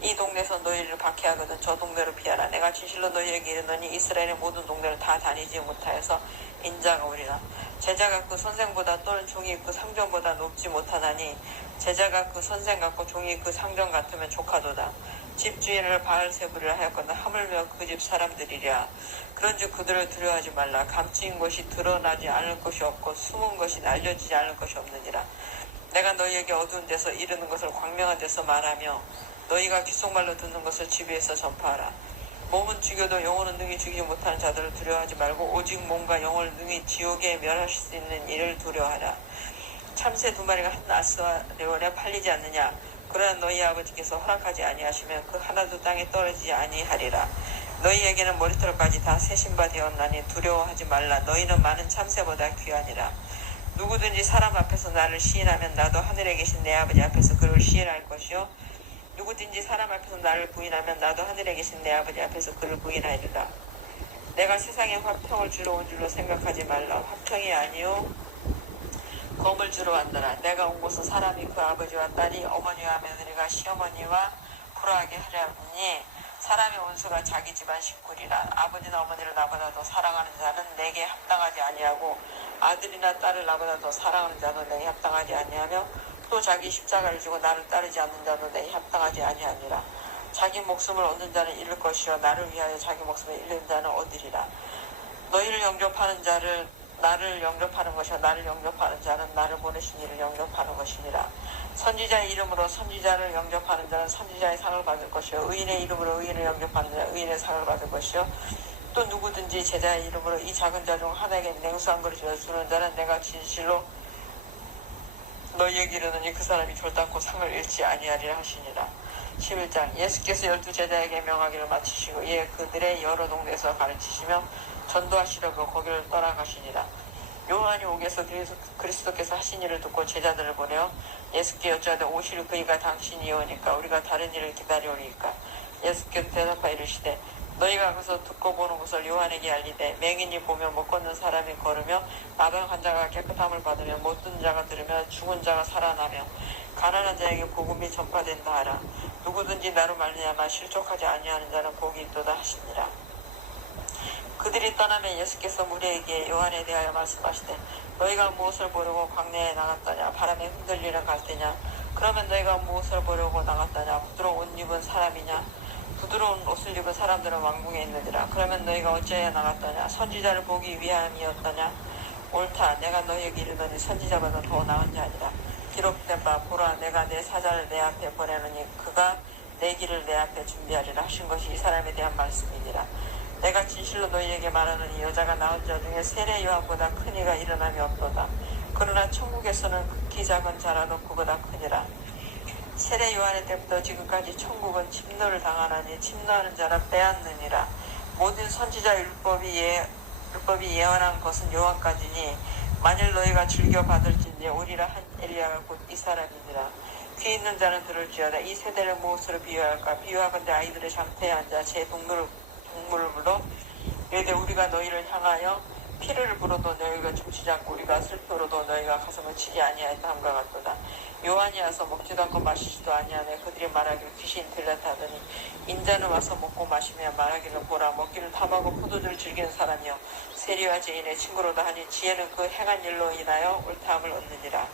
이 동네에서 너희를 박해하거든 저 동네로 피하라. 내가 진실로 너희에게 이르노니 이스라엘의 모든 동네를 다 다니지 못하여서 인자가 오리라. 제자가 그 선생보다 또는 종이 그 상전보다 높지 못하나니 제자가 그 선생 같고 종이 그 상전 같으면 조카도다. 집주인을 바알세부를 하였거나 하물며 그 집 사람들이랴. 그런즉 그들을 두려워하지 말라. 감추인 것이 드러나지 않을 것이 없고 숨은 것이 알려지지 않을 것이 없느니라. 내가 너희에게 어두운 데서 이르는 것을 광명한 데서 말하며 너희가 귓속말로 듣는 것을 지배해서 전파하라. 몸은 죽여도 영혼은 능히 죽이지 못하는 자들을 두려워하지 말고 오직 몸과 영혼을 능히 지옥에 멸하실 수 있는 이를 두려워하라. 참새 2마리가 한 아스와레온에 팔리지 않느냐. 그러나 너희 아버지께서 허락하지 아니하시면 그 하나도 땅에 떨어지지 아니하리라. 너희에게는 머리털까지 다 세신 바 되었나니 두려워하지 말라. 너희는 많은 참새보다 귀하니라. 누구든지 사람 앞에서 나를 시인하면 나도 하늘에 계신 내 아버지 앞에서 그를 시인할 것이요 누구든지 사람 앞에서 나를 부인하면 나도 하늘에 계신 내 아버지 앞에서 그를 부인하리라. 내가 세상에 화평을 주러 온 줄로 생각하지 말라. 화평이 아니요 검을 주러 왔더라. 내가 온 곳은 사람이 그 아버지와 딸이 어머니와 며느리가 시어머니와 불화하게 하려니 사람의 원수가 자기 집안 식구리라. 아버지나 어머니를 나보다 더 사랑하는 자는 내게 합당하지 아니하고 아들이나 딸을 나보다 더 사랑하는 자도 내게 합당하지 아니하며 또 자기 십자가를 지고 나를 따르지 않는 자도 내게 합당하지 아니하니라. 자기 목숨을 얻는 자는 잃을 것이요 나를 위하여 자기 목숨을 잃는 자는 얻으리라. 너희를 영접하는 자를 나를 영접하는 것이요 나를 영접하는 자는 나를 보내신 이를 영접하는 것이니라. 선지자의 이름으로 선지자를 영접하는 자는 선지자의 상을 받을 것이요 의인의 이름으로 의인을 영접하는 자는 의인의 상을 받을 것이요 또 누구든지 제자의 이름으로 이 작은 자 중 하나에게 냉수 한 그릇을 주는 자는 내가 진실로 너희에게 이르노니 그 사람이 결단코 상을 잃지 아니하리라 하시니라. 11장 예수께서 12제자에게 명하기를 마치시고 이에 그들의 여러 동네에서 가르치시며 전도하시려고 거기를 떠나가시니라. 요한이 옥에서 그리스도께서 하신 일을 듣고 제자들을 보내어 예수께 여짜되 오실 그이가 당신이 오니까 우리가 다른 일을 기다려오니까. 예수께서 대답하여 이르시되 너희가 거기서 듣고 보는 것을 요한에게 알리되 맹인이 보며 못 걷는 사람이 걸으며 나병한 자가 깨끗함을 받으며 못 듣는 자가 들으며 죽은 자가 살아나며 가난한 자에게 복음이 전파된다 하라. 누구든지 나로 말미암아 실족하지 아니하는 자는 복이 있도다 하시니라. 그들이 떠나면 예수께서 무리에게 요한에 대하여 말씀하시되 너희가 무엇을 보려고 광야에 나갔다냐. 바람에 흔들리는 갈대냐. 그러면 너희가 무엇을 보려고 나갔다냐. 부드러운 옷 입은 사람이냐. 부드러운 옷을 입은 사람들은 왕궁에 있느니라. 그러면 너희가 어찌하여 나갔더냐. 선지자를 보기 위함이었더냐. 옳다. 내가 너희에게 이르노니 선지자보다 더 나은 자니라. 기록된 바 보라 내가 내 사자를 내 앞에 보내노니 그가 내 길을 내 앞에 준비하리라 하신 것이 이 사람에 대한 말씀이니라. 내가 진실로 너희에게 말하노니 여자가 낳은 자 중에 세례 요한보다 큰 이가 일어남이 없도다. 그러나 천국에서는 극히 작은 자라도 그보다 크니라. 세례 요한의 때부터 지금까지 천국은 침노를 당하나니 침노하는 자는 빼앗느니라. 모든 선지자 율법이 예언한 것은 요한까지니 만일 너희가 즐겨 받을진지 오리라 한 엘리야가 곧 이 사람이니라. 귀 있는 자는 들을지어다. 이 세대를 무엇으로 비유할까? 비유하건대 아이들의 장태에 앉아 제 동물을 불러 이르되 우리가 너희를 향하여 피를 불어도 너희가 춤추지 않고 우리가 슬퍼로도 너희가 가슴을 치지 아니하였다 함과 같도다. 요한이 와서 먹지도 않고 마시지도 아니하네. 그들이 말하기를 귀신 들렸다 하더니 인자는 와서 먹고 마시며 말하기를 보라 먹기를 탐하고 포도주를 즐기는 사람이여 세리와 죄인의 친구로다 하니 지혜는 그 행한 일로 인하여 옳다함을 얻느니라.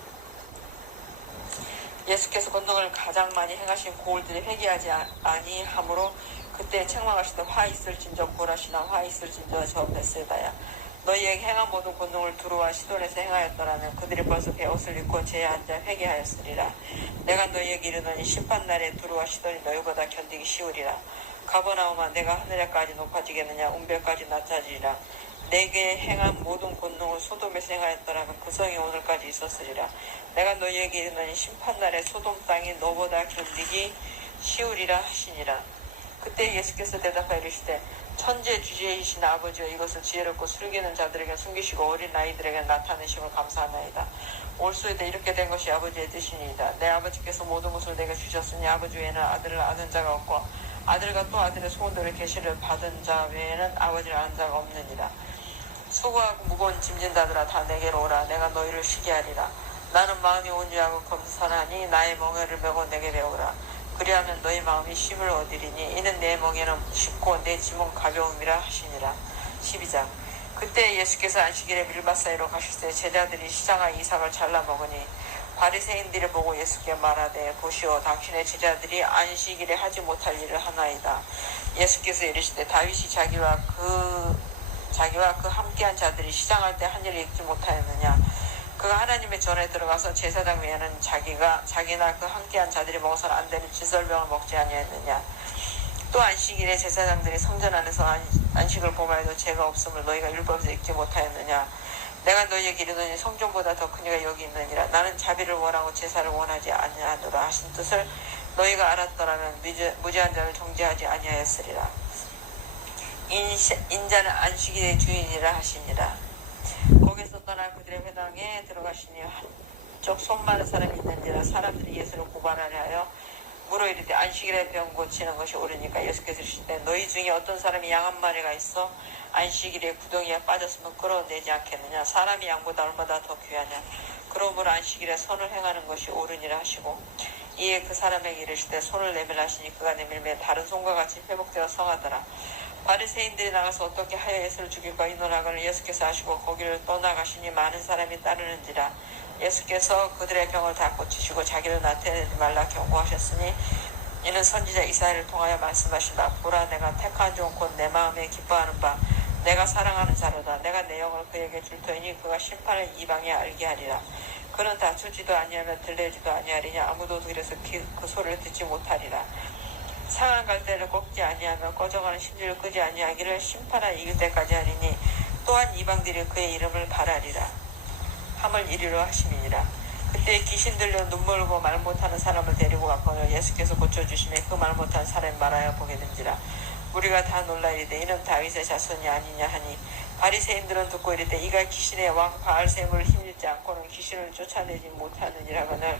예수께서 권능을 가장 많이 행하신 고울들이 회개하지 아니하므로 그때 책망하시되 화 있을진저 고라시나 화 있을진저 저 베세다야. 너희에게 행한 모든 권능을 두루와 시돈에서 행하였더라면 그들이 벌써 베옷을 입고 제에 앉아 회개하였으리라. 내가 너희에게 이르노니 심판날에 두루와 시돈이 너희보다 견디기 쉬우리라. 가버나움아 내가 하늘에까지 높아지겠느냐 운별까지 낮아지리라. 내게 행한 모든 권능을 소돔에서 행하였더라면 그 성이 오늘까지 있었으리라. 내가 너희에게 이르노니 심판날에 소돔 땅이 너보다 견디기 쉬우리라 하시니라. 그때 예수께서 대답하여 이르시되 천재 주제이신 아버지여 이것을 지혜롭고 슬기는 자들에게 숨기시고 어린 아이들에게 나타내심을 감사하나이다. 올수에도 이렇게 된 것이 아버지의 뜻이니이다. 내 아버지께서 모든 것을 내게 주셨으니 아버지 외에는 아들을 아는 자가 없고 아들과 또 아들의 소원대로 계시를 받은 자 외에는 아버지를 아는 자가 없느니라. 수고하고 무거운 짐진 자들아 다 내게로 오라. 내가 너희를 쉬게 하리라. 나는 마음이 온유하고 겸손하니 나의 멍에를 메고 내게 배우라. 그리하면 너희 마음이 쉼을 얻으리니 이는 내 멍에는 쉽고 내 짐은 가벼움이라 하시니라. 12장. 그때 예수께서 안식일에 밀밭 사이로 가실 때 제자들이 시장과 이삭을 잘라 먹으니 바리새인들이 보고 예수께 말하되 보시오 당신의 제자들이 안식일에 하지 못할 일을 하나이다. 예수께서 이르시되 다윗이 자기와 그 함께한 자들이 시장할 때 한 일을 잊지 못하였느냐. 그가 하나님의 전에 들어가서 제사장 외에는 자기나 그 함께한 자들이 먹어서는 안 되는 진설병을 먹지 아니하였느냐. 또 안식일에 제사장들이 성전 안에서 안식을 범하여도 죄가 없음을 너희가 율법에서 읽지 못하였느냐. 내가 너희에게 이르노니 성전보다 더 큰 이가 여기 있느니라. 나는 자비를 원하고 제사를 원하지 아니하노라 하신 뜻을 너희가 알았더라면 무죄한 자를 정죄하지 아니하였으리라. 인자는 안식일의 주인이라 하시니라. 거기서 떠나 그들의 회당에 들어가시니 한쪽 손 많은 사람이 있는지라. 사람들이 예수를 고발하려 하여 물어 이르되 안식일에 병 고치는 것이 옳으니까. 예수께서 이르시되 너희 중에 어떤 사람이 양 한 마리가 있어 안식일에 구덩이에 빠졌으면 끌어내지 않겠느냐. 사람이 양보다 얼마나 더 귀하냐. 그러므로 안식일에 선을 행하는 것이 옳으니라 하시고 이에 그 사람에게 이르시되 손을 내밀라 하시니 그가 내밀매 다른 손과 같이 회복되어 성하더라. 바리새인들이 나가서 어떻게 하여 예수를 죽일까 의논하거늘 예수께서 하시고 거기를 떠나가시니 많은 사람이 따르는지라. 예수께서 그들의 병을 다 고치시고 자기를 나타내지 말라 경고하셨으니 이는 선지자 이사야를 통하여 말씀하신다. 보라 내가 택한 종 곧 내 마음에 기뻐하는 바 내가 사랑하는 자로다. 내가 내 영을 그에게 줄 터이니 그가 심판을 이방에 알게 하리라. 그는 다투지도 아니하며 들레지도 아니하리냐. 아무도 그래서 그 소리를 듣지 못하리라. 상한 갈대를 꺾지 아니하며 꺼져가는 심지를 끄지 아니하기를 심판하 이길 때까지 하리니 또한 이방들이 그의 이름을 바라리라 함을 이리로 하심이니라. 그때 귀신 들려 눈물 흘고 말 못하는 사람을 데리고 갔거늘 예수께서 고쳐주심에 그 말 못하는 사람이 말하여 보게 된지라. 우리가 다 놀라이르되 이는 다윗의 자손이 아니냐 하니 바리새인들은 듣고 이르되 이가 귀신의 왕 바알셈을 힘입지 않고는 귀신을 쫓아내지 못하느니라거늘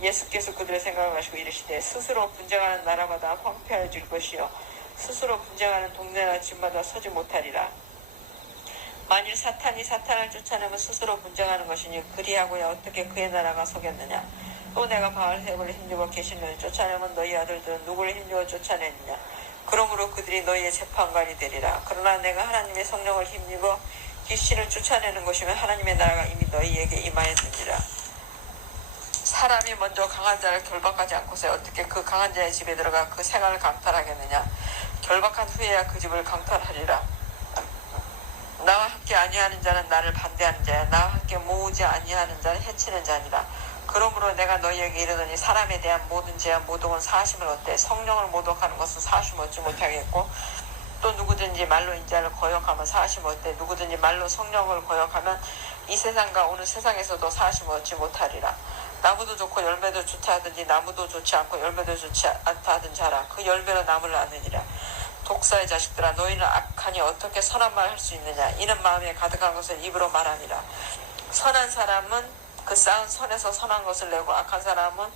예수께서 그들의 생각을 가지고 이르시되 스스로 분쟁하는 나라마다 황폐해질 것이요 스스로 분쟁하는 동네나 집마다 서지 못하리라. 만일 사탄이 사탄을 쫓아내면 스스로 분쟁하는 것이니 그리하고야 어떻게 그의 나라가 서겠느냐. 또 내가 바알셈을 힘입어 계시는 쫓아내면 너희 아들들은 누구를 힘입어 쫓아내느냐. 그러므로 그들이 너희의 재판관이 되리라. 그러나 내가 하나님의 성령을 힘입어 귀신을 쫓아내는 것이면 하나님의 나라가 이미 너희에게 임하였느니라. 사람이 먼저 강한 자를 결박하지 않고서 어떻게 그 강한 자의 집에 들어가 그 생활을 강탈하겠느냐. 결박한 후에야 그 집을 강탈하리라. 나와 함께 아니하는 자는 나를 반대하는 자야. 나와 함께 모으지 아니하는 자는 해치는 자니라. 그러므로 내가 너희에게 이르노니 사람에 대한 모든 죄와 모독은 사하심을 얻되 성령을 모독하는 것은 사하심을 얻지 못하겠고 또 누구든지 말로 인자를 거역하면 사하심을 얻되 누구든지 말로 성령을 거역하면 이 세상과 오는 세상에서도 사하심을 얻지 못하리라. 나무도 좋고 열매도 좋다 하든지 나무도 좋지 않고 열매도 좋지 않다 하든지 하라. 그 열매로 나무를 아느니라. 독사의 자식들아, 너희는 악하니 어떻게 선한 말을 할 수 있느냐. 이는 마음에 가득한 것을 입으로 말하니라. 선한 사람은 그 쌓은 선에서 선한 것을 내고 악한 사람은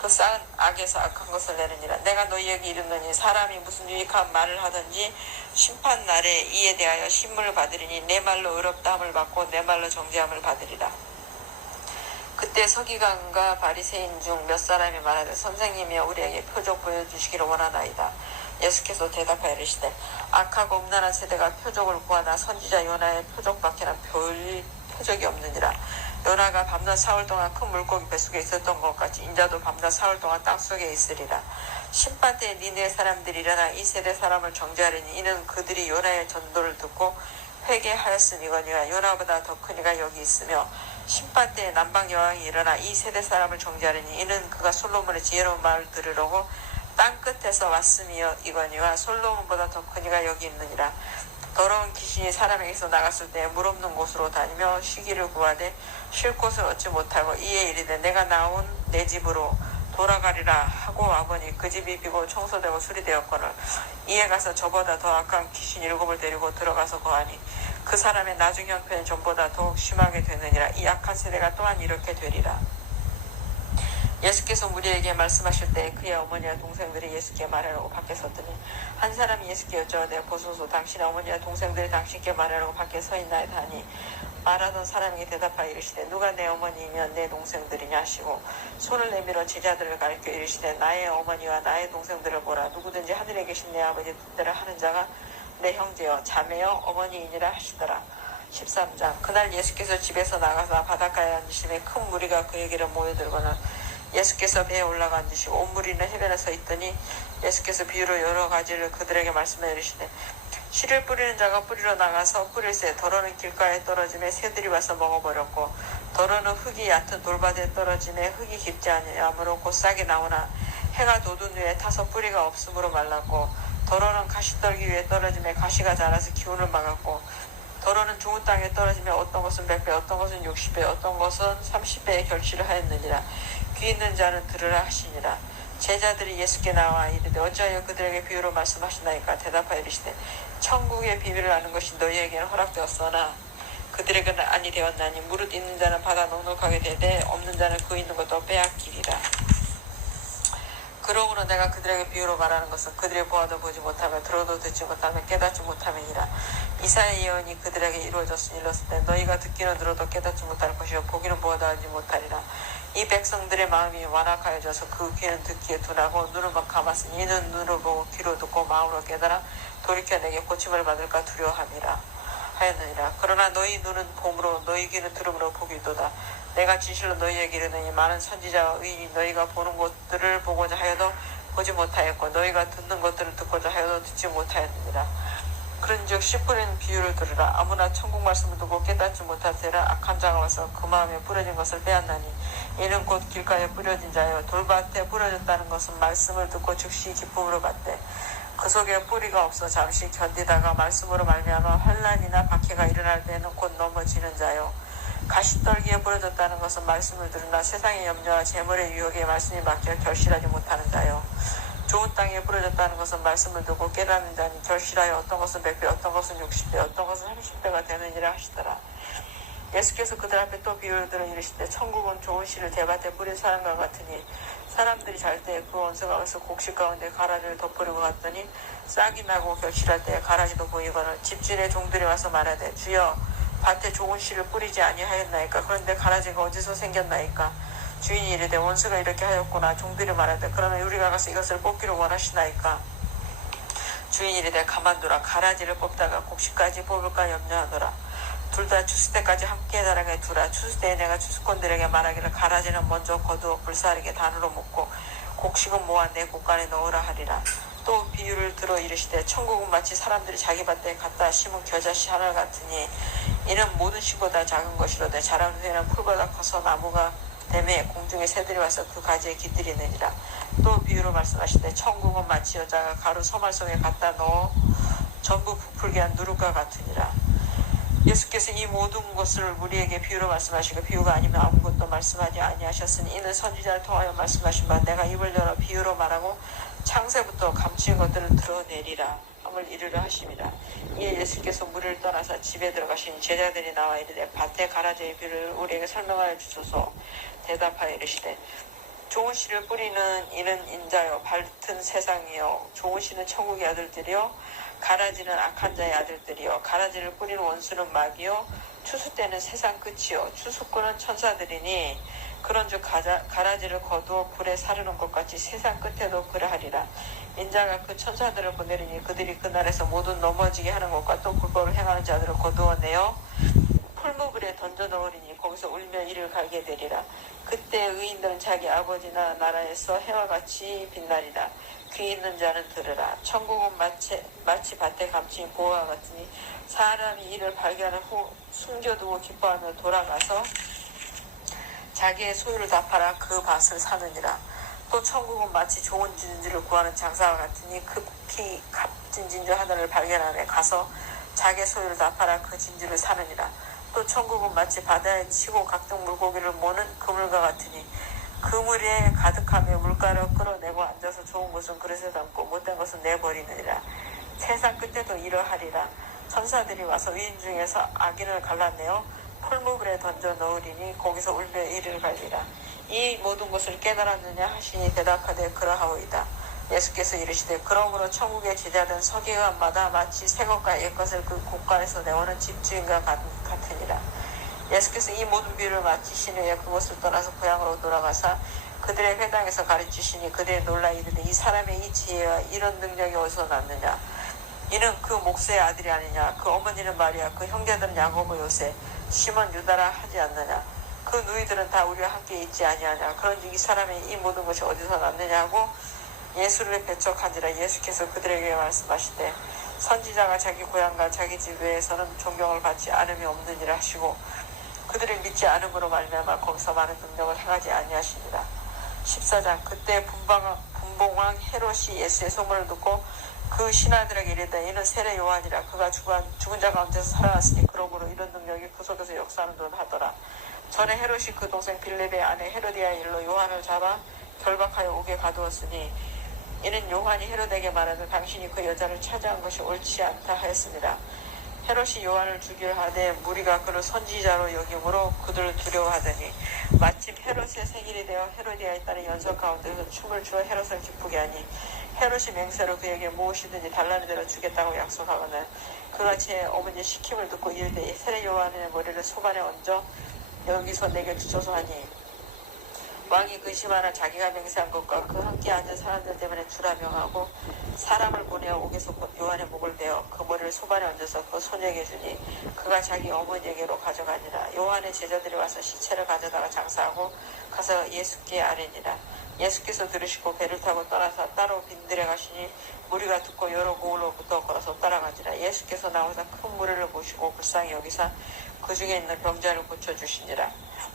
그 쌓은 악에서 악한 것을 내느니라. 내가 너희에게 이르노니 사람이 무슨 유익한 말을 하든지 심판 날에 이에 대하여 신문을 받으리니 내 말로 의롭다함을 받고 내 말로 정죄함을 받으리라. 그때 서기관과 바리새인 중 몇 사람이 말하되 선생님이여 우리에게 표적 보여주시기를 원하나이다. 예수께서 대답하여 이르시되 악하고 음란한 세대가 표적을 구하나 선지자 요나의 표적밖에는 별 표적이 없느니라. 요나가 밤낮 사흘 동안 큰 물고기 뱃속에 있었던 것 같이 인자도 밤낮 사흘 동안 땅속에 있으리라. 심판 때에 니네 사람들이 일어나 이 세대 사람을 정죄하리니 이는 그들이 요나의 전도를 듣고 회개하였음이거니와 요나보다 더 큰 이가 여기 있으며 심판 때에 남방 여왕이 일어나 이 세대 사람을 정죄하리니 이는 그가 솔로몬의 지혜로운 말을 들으려고 땅끝에서 왔음이거니와 솔로몬보다 더 큰 이가 여기 있느니라. 더러운 귀신이 사람에게서 나갔을 때 물 없는 곳으로 다니며 쉬기를 구하되 쉴 곳을 얻지 못하고 이에 이르되 내가 나온 내 집으로 돌아가리라 하고 와보니 그 집이 비고 청소되고 수리되었거늘 이에 가서 저보다 더 악한 귀신 7을 데리고 들어가서 거하니 그 사람의 나중 형편이 전보다 더욱 심하게 되느니라. 이 악한 세대가 또한 이렇게 되리라. 예수께서 무리에게 말씀하실 때 그의 어머니와 동생들이 예수께 말하라고 밖에 섰더니 한 사람이 예수께 여쭈어되 보소서 당신의 어머니와 동생들이 당신께 말하라고 밖에 서 있나이다 하니 말하던 사람에게 대답하여 이르시되 누가 내 어머니이면 내 동생들이냐 하시고 손을 내밀어 제자들을 가리켜 이르시되 나의 어머니와 나의 동생들을 보라. 누구든지 하늘에 계신 내 아버지 뜻대로 하는 자가 내 형제여 자매여 어머니이니라 하시더라. 13장. 그날 예수께서 집에서 나가서 바닷가에 앉으시매 큰 무리가 그에게로 모여들거나 예수께서 배에 올라가 앉으시고 온 무리는 해변에 서 있더니 예수께서 비유로 여러 가지를 그들에게 말씀해 이르시되 씨를 뿌리는 자가 뿌리러 나가서 뿌릴새 더러는 길가에 떨어지매 새들이 와서 먹어버렸고 더러는 흙이 얕은 돌밭에 떨어지매 흙이 깊지 아니하므로 곧 싹이 나오나 해가 돋은 후에 타서 뿌리가 없으므로 말랐고 더러는 가시떨기 위에 떨어지매 가시가 자라서 기운을 막았고 더러는 좋은 땅에 떨어지며 어떤 것은 100배 어떤 것은 60배 어떤 것은 30배의 결실을 하였느니라. 귀 있는 자는 들으라 하시니라. 제자들이 예수께 나와 이르되 어찌하여 그들에게 비유로 말씀하시나이까. 대답하여 이르시되 천국의 비밀을 아는 것이 너희에게는 허락되었으나 그들에게는 아니 되었나니 무릇 있는 자는 받아 넉넉하게 되되 없는 자는 그 있는 것도 빼앗기리라. 그러므로 내가 그들에게 비유로 말하는 것은 그들이 보아도 보지 못하며 들어도 듣지 못하며 깨닫지 못함이니라. 이사야의 예언이 그들에게 이루어졌으니 이렀을 때 너희가 듣기는 들어도 깨닫지 못할 것이요 보기는 보아도 알지 못하리라. 이 백성들의 마음이 완악하여져서 그 귀는 듣기에 둔하고 눈을 감았으니 이는 눈을 보고 귀로 듣고 마음으로 깨달아 돌이켜 내게 고침을 받을까 두려워함이라 하였느니라. 그러나 너희 눈은 봄으로 너희 귀는 들음으로 보기도다. 내가 진실로 너희에게 이르노니 많은 선지자와 의인이 너희가 보는 것들을 보고자 하여도 보지 못하였고 너희가 듣는 것들을 듣고자 하여도 듣지 못하였느니라. 그런즉 씨 뿌리는 비유를 들으라. 아무나 천국 말씀을 듣고 깨닫지 못하세라. 악한 자가 와서 그 마음에 뿌려진 것을 빼앗나니 이는 곧 길가에 뿌려진 자요 돌밭에 뿌려졌다는 것은 말씀을 듣고 즉시 기쁨으로 받되 그 속에 뿌리가 없어 잠시 견디다가 말씀으로 말미암아 환난이나 박해가 일어날 때에는 곧 넘어지는 자요 가시떨기에 뿌려졌다는 것은 말씀을 들으나 세상의 염려와 재물의 유혹에 말씀이 막혀 결실하지 못하는 자요 좋은 땅에 뿌려졌다는 것은 말씀을 듣고 깨닫는 자니 결실하여 어떤 것은 100배 어떤 것은 60배 어떤 것은 30배가 되느니라 하시더라. 예수께서 그들 앞에 또 비유를 들어 이르시되 천국은 좋은 씨를 대밭에 뿌린 사람과 같으니 사람들이 잘 때 그 원수가 와서 곡식 가운데 가라지를 덮으려고 갔더니 싹이 나고 결실할 때 가라지도 보이거늘 집주인의 종들이 와서 말하되 주여 밭에 좋은 씨를 뿌리지 아니하였나이까. 그런데 가라지가 어디서 생겼나이까. 주인이 이르되 원수가 이렇게 하였구나. 종들이 말하되 그러면 우리가 가서 이것을 뽑기를 원하시나이까. 주인이 이르되 가만두라. 가라지를 뽑다가 곡식까지 뽑을까 염려하노라. 둘 다 추수 때까지 함께 자라게 두라. 추수 때에 내가 추수꾼들에게 말하기를 가라지는 먼저 거두어 불사르게 단으로 묶고 곡식은 모아 내 곳간에 넣으라 하리라. 또 비유를 들어 이르시되 천국은 마치 사람들이 자기 밭에 갖다 심은 겨자씨 하나 같으니 이는 모든 씨보다 작은 것이로되 자란 후에는 풀보다 커서 나무가 되매 공중에 새들이 와서 그 가지에 깃들이느니라. 또 비유로 말씀하시되 천국은 마치 여자가 가루 소말 속에 갖다 넣어 전부 부풀게 한 누룩과 같으니라. 예수께서 이 모든 것을 우리에게 비유로 말씀하시고 비유가 아니면 아무것도 말씀하지 아니하셨으니 이는 선지자를 통하여 말씀하신 바 내가 입을 열어 비유로 말하고 창세부터 감추인 것들을 드러내리라 함을 이르려 하심이라. 이에 예수께서 무리를 떠나서 집에 들어가신 제자들이 나와 이르되 밭에 가라지의 비유를 우리에게 설명하여 주소서. 대답하여 이르시되 좋은 씨를 뿌리는 이는 인자요 밟은 세상이요 좋은 씨는 천국의 아들들이요 가라지는 악한 자의 아들들이요 가라지를 뿌리는 원수는 마귀요 추수 때는 세상 끝이요 추수꾼은 천사들이니 그런즉 가라지를 거두어 불에 사르는 것 같이 세상 끝에도 그러하리라. 인자가 그 천사들을 보내리니 그들이 그날에서 모든 넘어지게 하는 것과 또 불법을 행하는 자들을 거두어내어 풀무불에 던져 넣으리니 거기서 울며 이를 갈게 되리라. 그때 의인들은 자기 아버지나 나라에서 해와 같이 빛나리라. 귀 있는 자는 들으라. 천국은 마치 밭에 감춘 보화와 같으니 사람이 이를 발견한 후 숨겨두고 기뻐하며 돌아가서 자기의 소유를 다 팔아 그 밭을 사느니라. 또 천국은 마치 좋은 진주를 구하는 장사와 같으니 급히 값진 진주 하나를 발견하며 가서 자기의 소유를 다 팔아 그 진주를 사느니라. 또 천국은 마치 바다에 치고 각종 물고기를 모는 그물과 같으니 그물에 가득하며 물가로 끌어내고 앉아서 좋은 것은 그릇에 담고 못된 것은 내버리느니라. 세상 끝에도 이러하리라. 천사들이 와서 의인 중에서 악인을 갈라내어 풀무불에 던져 넣으리니 거기서 울며 이를 갈리라. 이 모든 것을 깨달았느냐 하시니 대답하되 그러하오이다. 예수께서 이르시되 그러므로 천국에 제자된 서기관마다 마치 새 것과 옛 것을 그 곳간에서 내오는 집주인과 같으니라. 예수께서 이 모든 비유를 마치신 후에 그곳을 떠나서 고향으로 돌아가사 그들의 회당에서 가르치시니 그들의 놀라 이르되 이 사람의 이 지혜와 이런 능력이 어디서 났느냐. 이는 그 목수의 아들이 아니냐. 그 어머니는 마리아 그 형제들은 야고보 요새 시몬 유다라 하지 않느냐. 그 누이들은 다 우리와 함께 있지 아니하냐. 그런즉 이 사람의 이 모든 것이 어디서 났느냐고 예수를 배척한지라. 예수께서 그들에게 말씀하시되 선지자가 자기 고향과 자기 집 외에서는 존경을 받지 않음이 없느니라 하시고 그들을 믿지 않음으로 말미암아 거기서 많은 능력을 행하지 아니하시니라. 14장. 그때 분봉왕 헤롯이 예수의 소문을 듣고 그 신하들에게 이르되 이는 세례 요한이라. 그가 죽은 자 가운데서 살아났으니 그러므로 이런 능력이 그 속에서 역사하는 듯 하더라. 전에 헤롯이 그 동생 빌립의 아내 헤로디아의 일로 요한을 잡아 결박하여 옥에 가두었으니 이는 요한이 헤롯에게 말하되 당신이 그 여자를 차지한 것이 옳지 않다 하였습니다. 헤롯이 요한을 죽이려 하되 무리가 그를 선지자로 여김으로 그들을 두려워하더니 마침 헤롯의 생일이 되어 헤로디아의 딸이 연석 가운데서 춤을 추어 헤롯을 기쁘게 하니 헤롯이 맹세로 그에게 무엇이든지 달라는 대로 주겠다고 약속하거늘 그가 제 어머니의 시킴을 듣고 이르되 세례 요한의 머리를 소반에 얹어 여기서 내게 주소서 하니 왕이 근심하나 자기가 맹세한 것과 그 함께 앉은 사람들 때문에 주라 명하고 사람을 보내어 옥에서 요한의 목을 베어 그 머리를 소반에 얹어서 그 소녀에게 주니 그가 자기 어머니에게로 가져가니라. 요한의 제자들이 와서 시체를 가져다가 장사하고 가서 예수께 아뢰니라. 예수께서 들으시고 배를 타고 떠나서 따로 빈들에 가시니 무리가 듣고 여러 고을로부터 걸어서 따라가니라. 예수께서 나오사 큰 무리를 보시고 불쌍히 여기사 그 중에 있는 병자를 고쳐주시니라.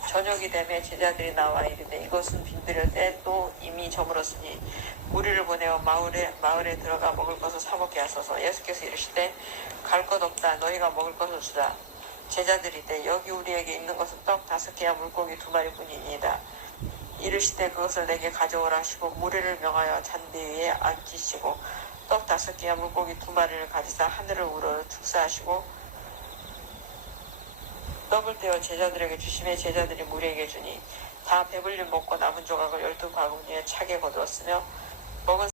저녁이 되매 제자들이 나와 이르되 이것은 빈들일 때 또 이미 저물었으니 무리를 보내어 마을에 들어가 먹을 것을 사 먹게 하소서. 예수께서 이르시되 갈 것 없다. 너희가 먹을 것을 주라. 제자들이 이르되 여기 우리에게 있는 것은 떡 5개와 물고기 2마리뿐이니이다. 이르시되 그것을 내게 가져오라 하시고 무리를 명하여 잔디 위에 앉히시고 떡 5개와 물고기 2마리를 가지사 하늘을 우러러 축사하시고 떡을 떼어 제자들에게 주시매 제자들이 무리에게 주니 다 배불리 먹고 남은 조각을 12바구니에 차게 거두었으며 먹은